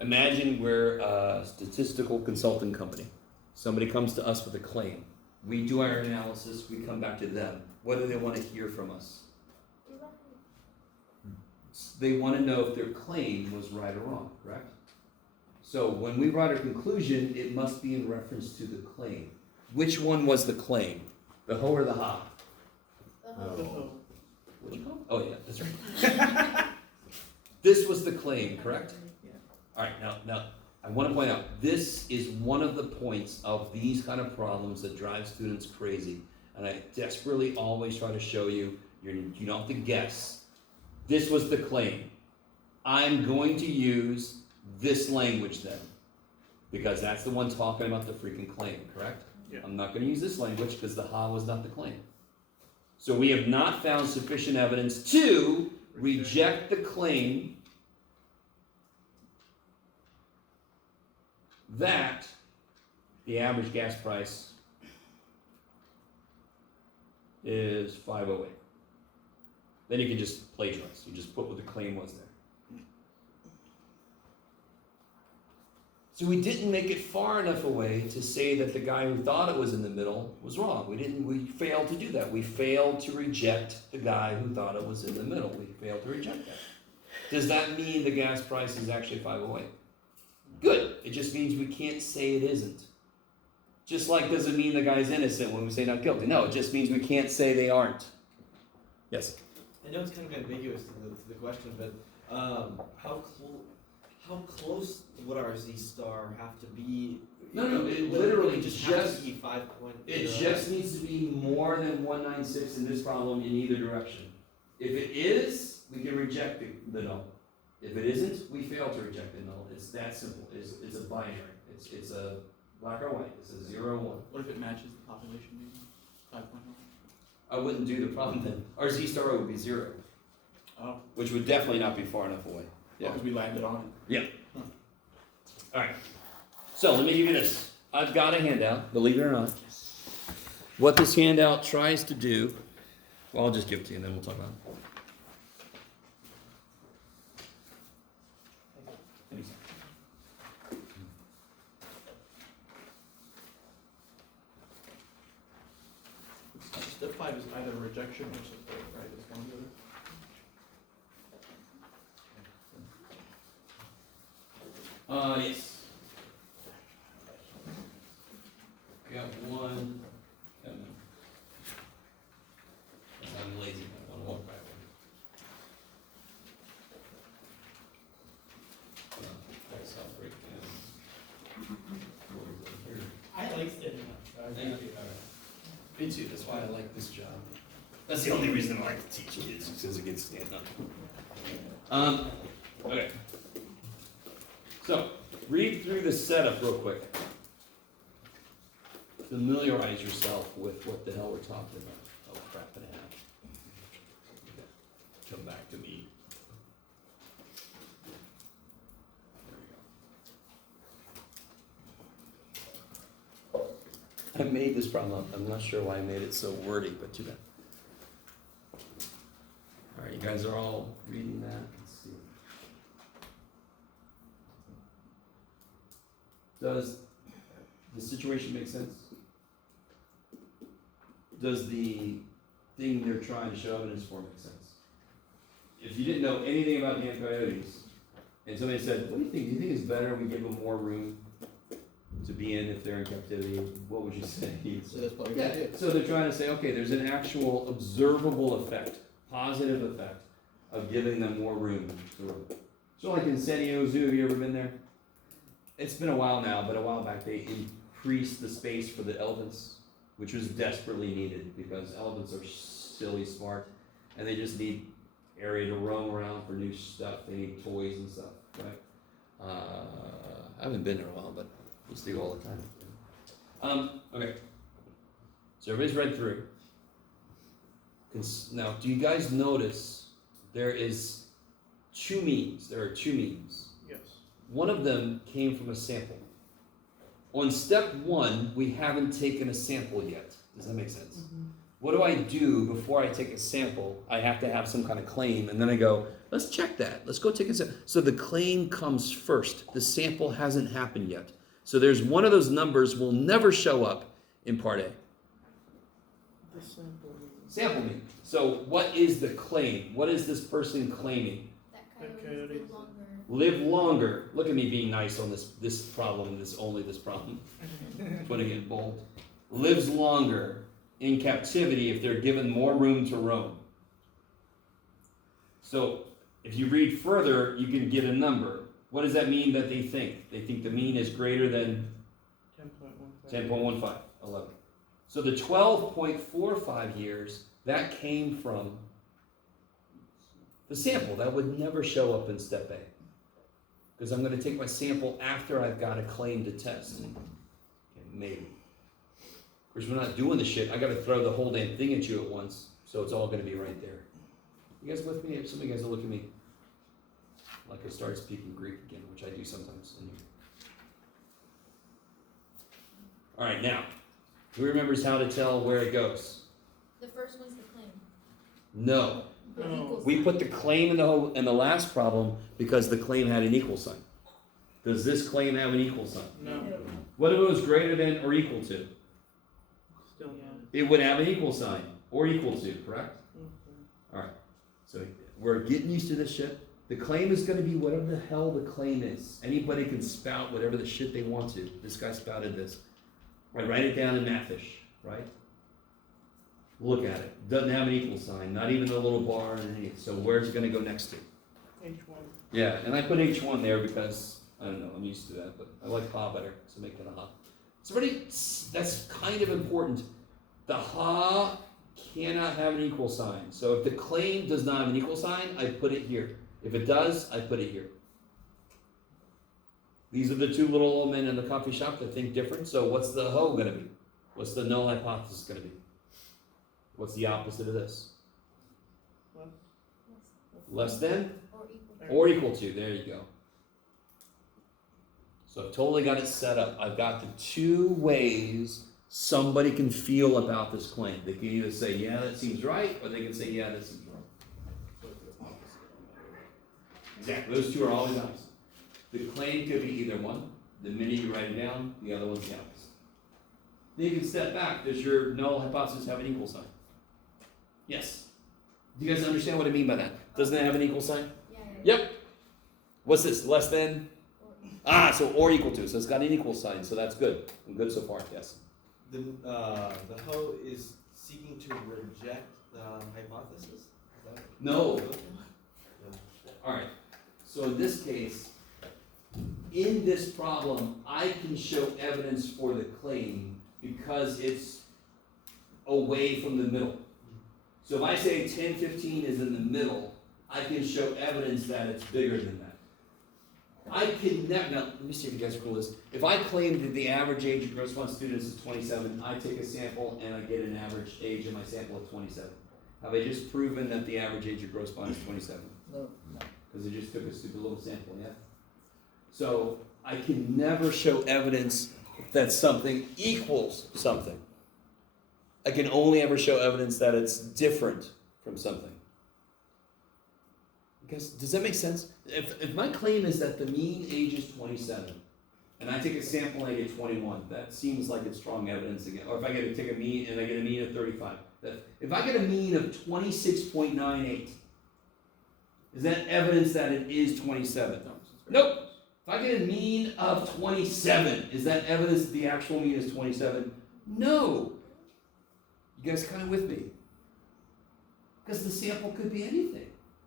Imagine we're a statistical consulting company. Somebody comes to us with a claim. We do our analysis, we come back to them. What do they wanna hear from us? Right. They wanna know if their claim was right or wrong, correct? So when we write a conclusion, it must be in reference to the claim. Which one was the claim? The ho or the ha? The Oh. whole. The whole. What'd you call it? Oh yeah, that's right. This was the claim, correct? Yeah. Alright, now, I wanna point out, this is one of the points of these kind of problems that drive students crazy. And I desperately always try to show you, you don't have to guess. This was the claim. I'm going to use this language then. Because that's the one talking about the freaking claim, correct? Yeah. I'm not gonna use this language because the ha was not the claim. So we have not found sufficient evidence to reject the claim that the average gas price is 508. Then you can just plagiarize. You just put what the claim was there. So we didn't make it far enough away to say that the guy who thought it was in the middle was wrong. We failed to do that. We failed to reject the guy who thought it was in the middle. We failed to reject that. Does that mean the gas price is actually 508? Good. It just means we can't say it isn't. Just like doesn't mean the guy's innocent when we say not guilty. No, it just means we can't say they aren't. Yes? I know it's kind of ambiguous to the question, but how close would our Z star have to be? No, it Would literally it just just- have to be 5 It just needs to be more than 196 in this problem in either direction. If it is, we can reject the null. If it isn't, we fail to reject the null. It's that simple. It's a binary. It's a black or white. It's a 0 or 1. What if it matches the population maybe? 5.0? I wouldn't do the problem then. Our Z star would be 0, Oh, which would definitely not be far enough away. as long as we landed on it. Alright, so let me give you this. I've got a handout, believe it or not. What this handout tries to do, well, I'll just give it to you and then we'll talk about it. Thanks. Step 5 is either rejection or support, right? It's one or the other. Yes. I got one coming. I'm lazy, I don't wanna walk backward. That's how I break down. Here. I like standing up. Thank you. Me too, that's why I like this job. That's the only reason I like to teach kids, because it gets stand up. Okay. So, read through the setup real quick. Familiarize yourself with what the hell we're talking about. Oh crap and a half. Come back to me. There we go. I made this problem up. I'm not sure why I made it so wordy, but too bad. Alright, you guys are all reading that? Let's see. Does the situation make sense? Does the thing they're trying to show evidence for make sense? If if you didn't know anything about damn coyotes, and somebody said, what do you think? Do you think it's better we give them more room to be in if they're in captivity? What would you say? So that's probably a Yeah, good idea. so they're trying to say, okay, there's an actual observable effect, positive effect of giving them more room to roam. So like in San Diego Zoo, have you ever been there? It's been a while now, but a while back they increased the space for the elephants, which was desperately needed because elephants are silly smart and they just need area to roam around for new stuff. They need toys and stuff, right? I haven't been there in a while, but we used to go all the time. Okay. So everybody's read through. Now, do you guys notice there is two means? There are two means. Yes. One of them came from a sample. On step one, we haven't taken a sample yet. Does that make sense? What do I do before I take a sample? I have to have some kind of claim, and then I go, let's check that. Let's go take a sample. So the claim comes first. The sample hasn't happened yet. So there's one of those numbers will never show up in part A. The sample means. Sample mean. So what is the claim? What is this person claiming? That The coyotes coyotes. live longer. Live longer. Look at me being nice on this problem, only this problem. Putting it bold. Lives longer in captivity if they're given more room to roam. So if you read further, you can get a number. What does that mean that they think? They think the mean is greater than 10.15. 10.15, 11. So the 12.45 years, that came from the sample. That would never show up in step A. Because I'm going to take my sample after I've got a claim to test. Okay, maybe. Of course, we're not doing the shit. I got to throw the whole damn thing at you at once, so it's all going to be right there. You guys with me? Some of you guys will look at me like I start speaking Greek again, which I do sometimes. All right, now, who remembers how to tell where it goes? The first one's the claim. No. The No. equals We sign. put the claim in the last problem because the claim had an equal sign. Does this claim have an equal sign? No. What if it was greater than or equal to? Still no. It would have an equal sign, or equal to, correct? Alright, so we're getting used to this shit. The claim is going to be whatever the hell the claim is. Anybody can spout whatever the shit they want to. This guy spouted this. Right, write it down in Mathish, right? Look at it. Doesn't have an equal sign, not even a little bar underneath. So where's it going to go next to? H1. Yeah, and I put H1 there because, I don't know, I'm used to that, but I like ha better, so make that a ha. It's already, that's kind of important. The ha cannot have an equal sign. So if the claim does not have an equal sign, I put it here. If it does, I put it here. These are the two little old men in the coffee shop that think different, so what's the ho going to be? What's the null hypothesis going to be? What's the opposite of this? Less than? Or equal. Or equal to, there you go. So I've totally got it set up. I've got the two ways somebody can feel about this claim. They can either say, yeah, that seems right, or they can say, yeah, that seems wrong. Exactly, those two are always opposite. The claim could be either one. The minute you write it down, the other one's the opposite. Then you can step back. Does your null hypothesis have an equal sign? Yes. Do you guys understand what I mean by that? Doesn't it have an equal sign? Yeah. Yep. What's this? Less than? Or So or equal to. So it's got an equal sign. So that's good. I'm good so far. Yes. The hoe is seeking to reject the hypothesis? Is that No. All right. So in this case, in this problem, I can show evidence for the claim because it's away from the middle. So if I say 1015 is in the middle, I can show evidence that it's bigger than that. I can never, now let me see if you guys are cool with this. If I claim that the average age of gross one students is 27, I take a sample and I get an average age of my sample of 27. Have I just proven that the average age of gross one is 27? No. Because I just took a stupid little sample, yeah? So I can never show evidence that something equals something. I can only ever show evidence that it's different from something. Because, does that make sense? If my claim is that the mean age is 27, and I take a sample and I get 21, that seems like it's strong evidence again. Or if I get to take a mean and I get a mean of 35. If I get a mean of 26.98, Is that evidence that it is 27? Nope. If I get a mean of 27, is that evidence that the actual mean is 27? No. You guys kind of with me? Because the sample could be anything.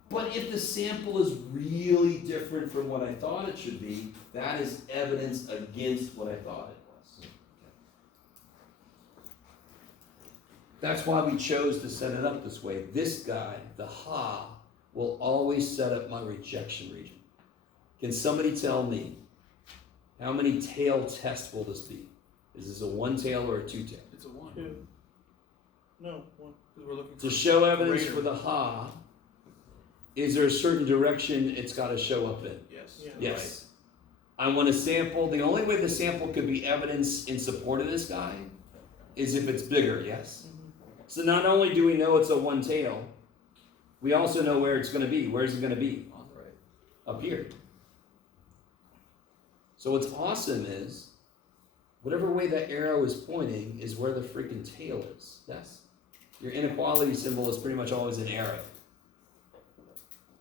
But if the sample is really different from what I thought it should be, that is evidence against what I thought it was. That's why we chose to set it up this way. This guy, the ha, will always set up my rejection region. Can somebody tell me how many tail tests will this be? Is this a one tail or a two tail? It's a 1. Two. No, one. Because we're looking To for show evidence greater. for the ha, is there a certain direction it's got to show up in? Yes. Yeah. Yes. I want a sample. The only way the sample could be evidence in support of this guy is if it's bigger, yes? So not only do we know it's a one tail, we also know where it's going to be. Where's it going to be? On the right. Up here. So what's awesome is, whatever way that arrow is pointing is where the freaking tail is. Yes? Your inequality symbol is pretty much always an arrow.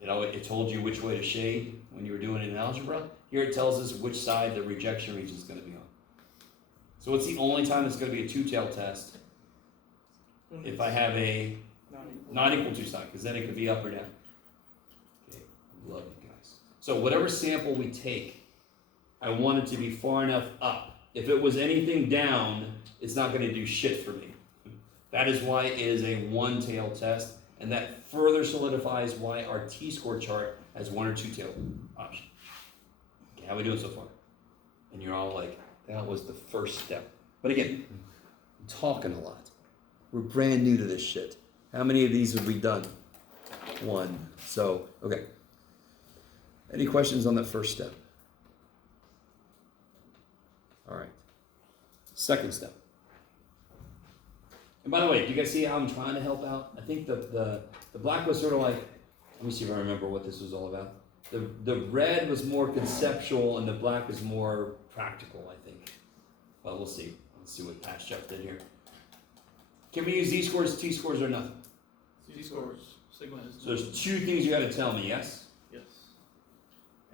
It told you which way to shade when you were doing it in algebra. Here it tells us which side the rejection region is going to be on. So it's the only time it's going to be a two-tail test if I have a not equal to sign, because then it could be up or down. Okay, love you guys. So whatever sample we take, I want it to be far enough up. If it was anything down, it's not going to do shit for me. That is why it is a one-tail test, and that further solidifies why our T-score chart has one or two-tail option. Okay, how are we doing so far? And you're all like, that was the first step. But again, I'm talking a lot. We're brand new to this shit. How many of these have we done? One. So, okay. Any questions on that first step? All right. Second step. And by the way, do you guys see how I'm trying to help out? I think the black was sort of like, let me see if I remember what this was all about. The red was more conceptual and the black is more practical, I think. Well, we'll see. Let's see what Patch Jeff did here. Can we use Z-scores, T-scores, or nothing? Z-scores. Sigma is. So there's two things you got to tell me, yes? Yes.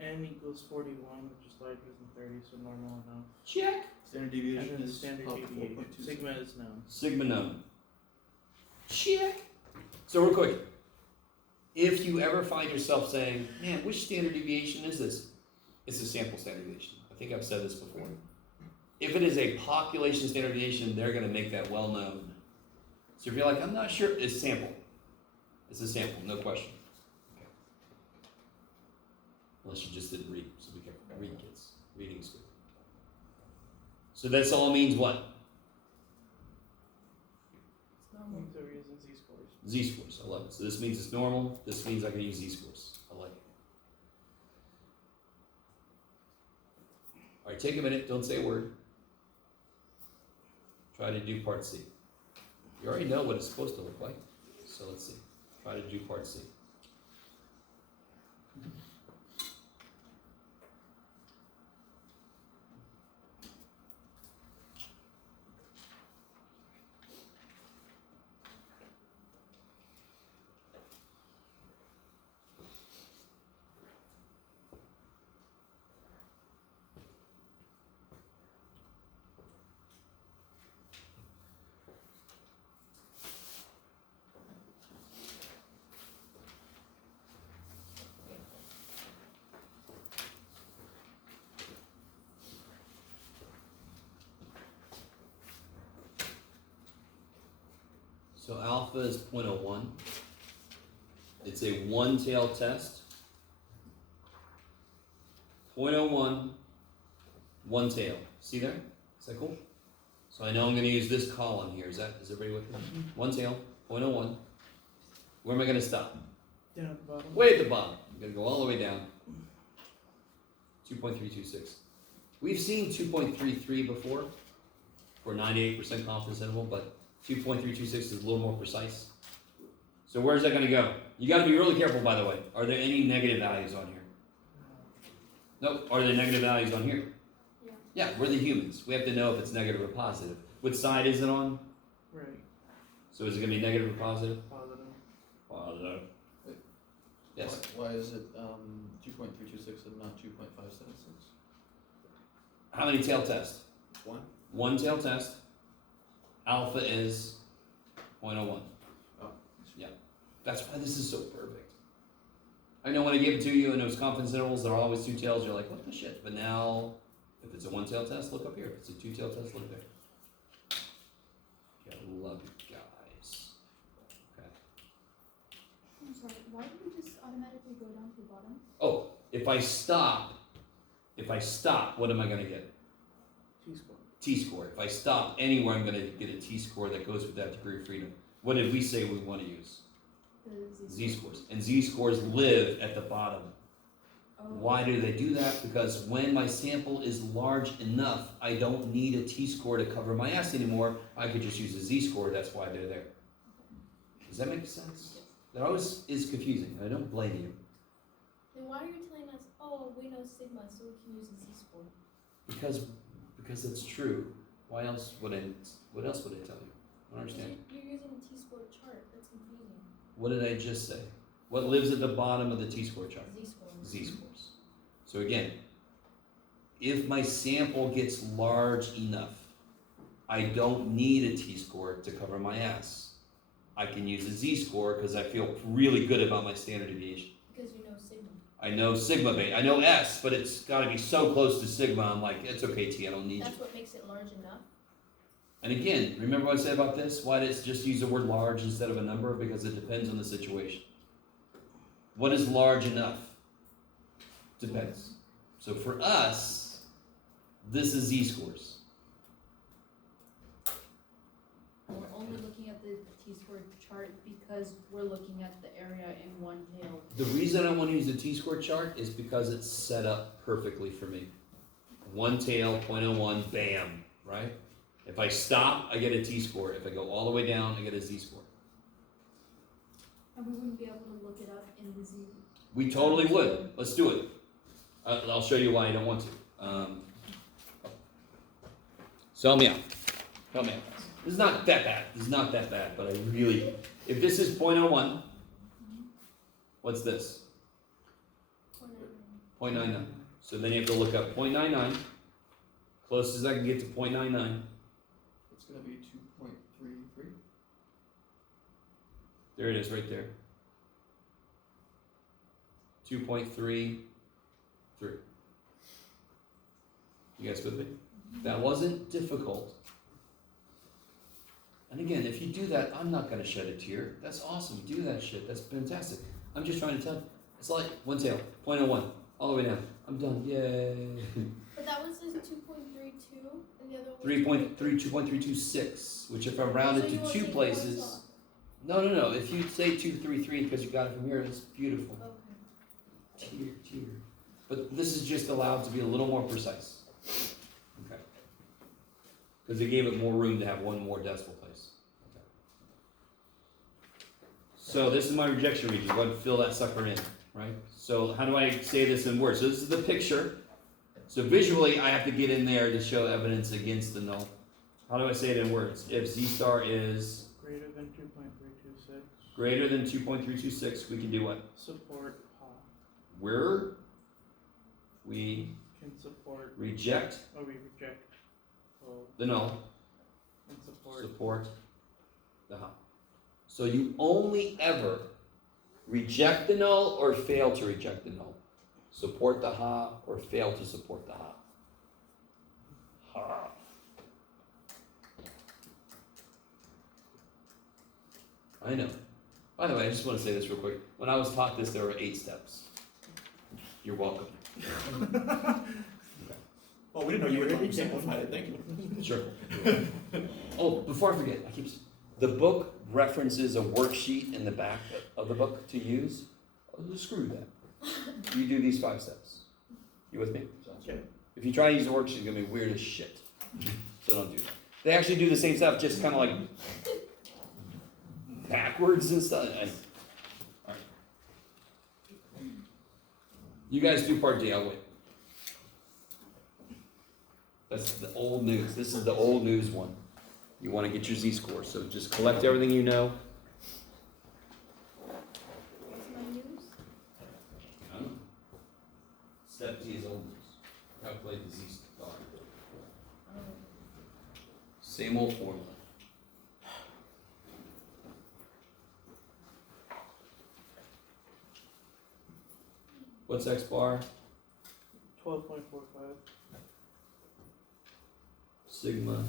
N equals 41, which is larger than 30, so normal enough. Check. Standard And deviation then is standard up deviation. 4.26. Sigma is known. Sigma known. Check. So real quick, if you ever find yourself saying, man, which standard deviation is this? It's a sample standard deviation. I think I've said this before. If it is a population standard deviation, they're going to make that well known. So if you're like, I'm not sure, it's sample. It's a sample, no question. Okay. Unless you just didn't read, so we can read kids. Reading is good. So this all means what? Means that we're using Z-scores. Z-scores, I love it. So this means it's normal, this means I can use Z-scores. I like it. All right, take a minute, don't say a word. Try to do part C. You already know what it's supposed to look like, so let's see. Try to do part C. So alpha is 0.01. It's a one-tail test. 0.01, one tail. See there? Is that cool? So I know I'm going to use this column here. Is everybody with me? One tail, 0.01. Where am I going to stop? Down at the bottom. Way at the bottom. I'm going to go all the way down. 2.326. We've seen 2.33 before for 98% confidence interval, but 2.326 is a little more precise. So where's that going to go? You got to be really careful, by the way. Are there any negative values on here? Nope. Are there negative values on here? Yeah. Yeah, we're the humans. We have to know if it's negative or positive. Which side is it on? Right. So is it going to be negative or positive? Positive. Positive. Yes. Why is it, 2.326 and not 2.576? How many tail tests? One? One tail test. Alpha is 0.01. Oh. Yeah. That's why this is so perfect. I know when I gave it to you and those confidence intervals, they're always two tails, you're like, what the shit? But now, if it's a one tail test, look up here. If it's a two tail test, look there. Yeah, love it, guys. Okay. I'm sorry, why did we just automatically go down to the bottom? Oh, if I stop, what am I gonna get? T-score. T-score. If I stop anywhere, I'm gonna get a T-score that goes with that degree of freedom. What did we say we wanna use? The Z-scores. And Z-scores live at the bottom. Oh. Why do they do that? Because when my sample is large enough, I don't need a T-score to cover my ass anymore. I could just use a Z-score, that's why they're there. Does that make sense? That always is confusing. I don't blame you. Then why are you telling us, oh, we know sigma, so we can use a z-score? Because it's true. What else would I tell you? I don't understand. You're using a t-score chart, that's confusing. What did I just say? What lives at the bottom of the T-score chart? Z-score. Z-scores. So again, if my sample gets large enough, I don't need a T-score to cover my ass. I can use a Z-score because I feel really good about my standard deviation. Because you know sigma. I know sigma beta. I know S, but it's got to be so close to sigma. I'm like, it's okay, T. I don't need you. That's what makes it large enough. And again, remember what I said about this? Why does just use the word large instead of a number? Because it depends on the situation. What is large enough? Depends. So for us, this is Z-scores. And we're only looking at the t-score chart because we're looking at the area in one tail. The reason I want to use the T-score chart is because it's set up perfectly for me. One tail, 0.01, bam, right? If I stop, I get a T-score. If I go all the way down, I get a Z-score. And we wouldn't be able to look it up in the z. We totally would. Let's do it. I'll show you why I don't want to. So help me out. Help me out. This is not that bad. This is not that bad, but I really, if this is 0.01, what's this? 0.99. So then you have to look up 0.99. Closest I can get to 0.99. It's gonna be 2.33. There it is right there. 2.33. You guys with me? That wasn't difficult. And again, if you do that, I'm not going to shed a tear. That's awesome. Do that shit. That's fantastic. I'm just trying to tell you. It's like one tail, 0.01, all the way down. I'm done. Yay. But that one says 2.32 and the other one 2.326, which if I rounded to two places. No. If you say 233 because you got it from here, it's beautiful. Okay. Tear. But this is just allowed to be a little more precise. Okay. Because they gave it more room to have one more decimal place. Okay. So this is my rejection region. Go ahead and fill that sucker in, right? So how do I say this in words? So this is the picture. So visually, I have to get in there to show evidence against the null. How do I say it in words? If Z star is Greater than 2.326. greater than 2.326, we can do what? Support ha. We Can support, reject or we reject the null, and support. support the ha. So you only ever reject the null or fail to reject the null. Support the ha or fail to support the ha. Ha. I know. By the way, I just want to say this real quick. When I was taught this, there were 8 steps. You're welcome. Oh, we didn't know you were going to simplify it, thank you. Sure. Oh, before I forget, the book references a worksheet in the back of the book to use. Oh, screw that. You do these 5 steps. You with me? Okay. If you try to use a worksheet, it's gonna be weird as shit. So don't do that. They actually do the same stuff, just kind of like backwards and stuff. All right. You guys do part D. I'll wait. That's the old news. This is the old news one. You want to get your Z-score, so just collect everything you know. What's my news? Step T is old. Calculate the Z star. Oh, Same old formula. What's X bar? 12.45, Sigma.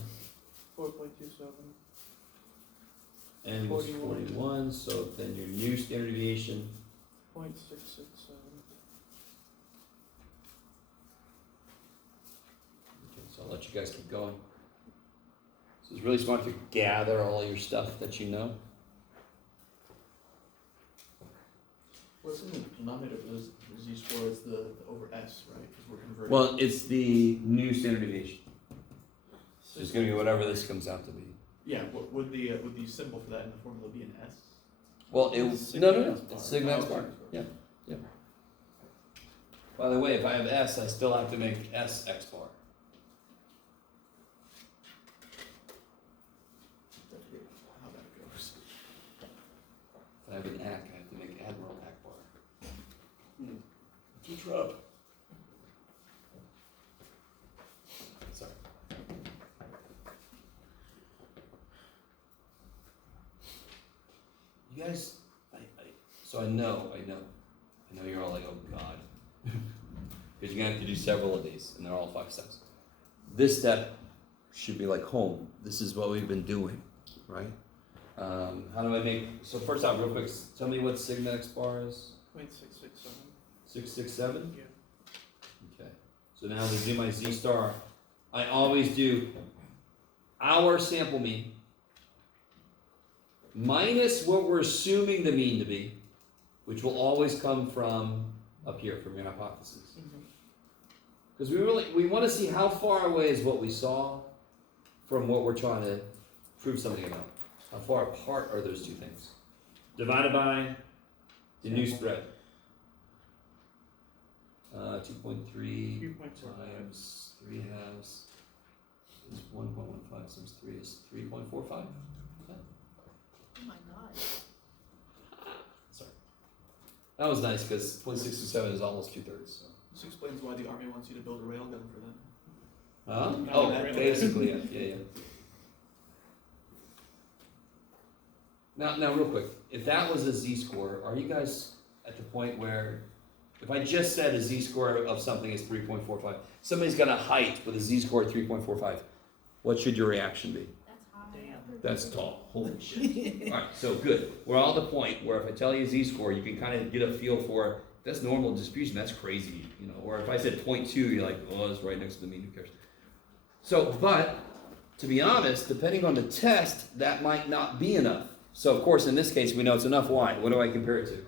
4.27, N was 41. 41, so then your new standard deviation, 0.667. okay, so I'll let you guys keep going. So it's really smart to gather all your stuff that you know. What's in the denominator of the z-score is the over s, right? Because we're converting. Well, it's the new standard deviation. So it's gonna be whatever this comes out to be. Yeah, would the symbol for that in the formula be an s? Well, Sigma no, X bar. it's Sigma X bar, yeah, yeah. By the way, if I have S, I still have to make S X bar. I forget how that goes. If I have an ACK, I have to make Admiral Akbar. It's a trap. Sorry. You guys, so I know you're all like, oh God. Because you're gonna have to do several of these, and they're all 5 steps. This step should be like home. This is what we've been doing, right? How do I make, so first out, real quick, tell me what Sigma X bar is? 0.667. 667? Yeah. Okay, so now to do my Z star, I always do our sample mean minus what we're assuming the mean to be, which will always come from up here, from your hypothesis. Because we want to see how far away is what we saw from what we're trying to prove something about. How far apart are those two things? Divided by the new spread. 2.3 3.75. times 3 halves is 1.15, so 3 is 3.45. oh my god. Sorry. That was nice because 0.67 is almost 2/3. So. This explains why the army wants you to build a railgun for them. Huh? No, Oh, really. basically, yeah. Now, real quick, if that was a z-score, are you guys at the point where, if I just said a z-score of something is 3.45, somebody's got a height with a z-score of 3.45, what should your reaction be? That's high. Damn. That's tall. Holy shit. Alright, so good. We're all at the point where if I tell you z-score, you can kind of get a feel for, that's normal distribution, that's crazy, you know. Or if I said 0.2, you're like, oh, it's right next to the mean, who cares? So, but, to be honest, depending on the test, that might not be enough. So, of course, in this case, we know it's enough. Why? What do I compare it to?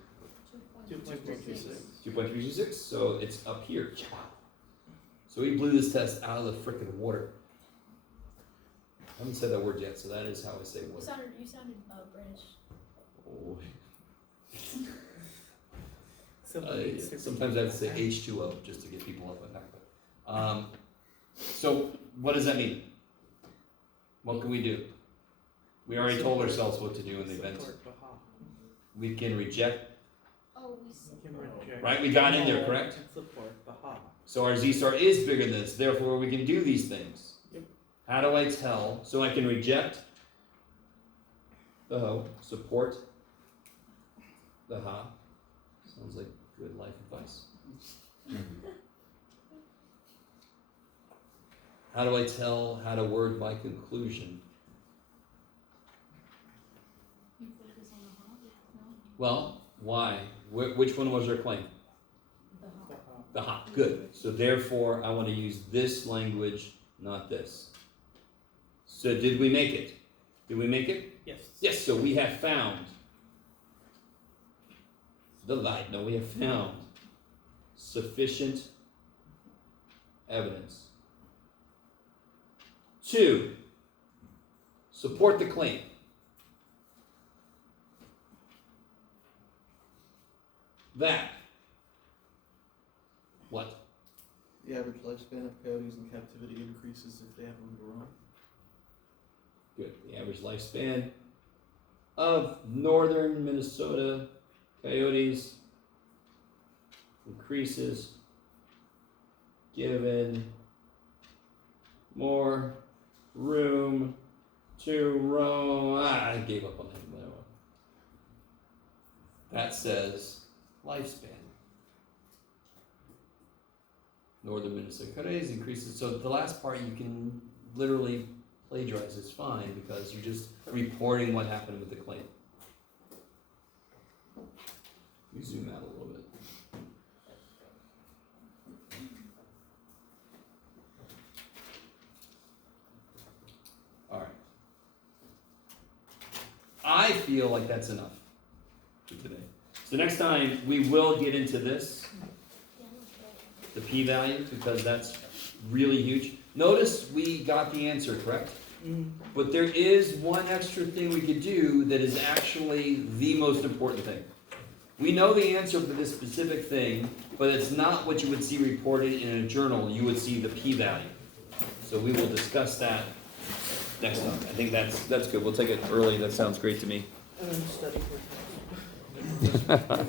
2.36. 2.326, so it's up here. So we blew this test out of the frickin' water. I haven't said that word yet, so that is how I say You water. sounded British. Oh. Simply Sometimes I have to say H2O just to get people up on that. So what does that mean? What can we do? We already told ourselves what to do in the event. Support Baha. We can reject, Oh, We can reject. right? We got in there, correct? And support Baha. So our Z star is bigger than this, therefore we can do these things. Yep. How do I tell? So I can reject the ho, support the ha. Sounds like good life advice. How do I tell how to word my conclusion? you focus on the hobby. No, Well, why? Which one was our claim? the hobby. Baha. The ha. Good. So therefore, I want to use this language, not this. So did we make it? Did we make it? Yes. Yes. So we have found the light. No, we have found sufficient evidence to support the claim that what? The average lifespan of coyotes in captivity increases if they have room to roam. Good. The average lifespan of northern Minnesota coyotes increases given more room to roam. I gave up on that. Whatever. That says lifespan. Northern Minnesota Corrales increases. So the last part you can literally plagiarize. It's fine because you're just reporting what happened with the claim. Let me zoom out a little bit. All right. I feel like that's enough for today. So next time we will get into this, the p-value, because that's really huge. Notice we got the answer, correct? But there is one extra thing we could do that is actually the most important thing. We know the answer for this specific thing, but it's not what you would see reported in a journal. You would see the p-value. So we will discuss that next time. I think that's good. We'll take it early. That sounds great to me. And then study for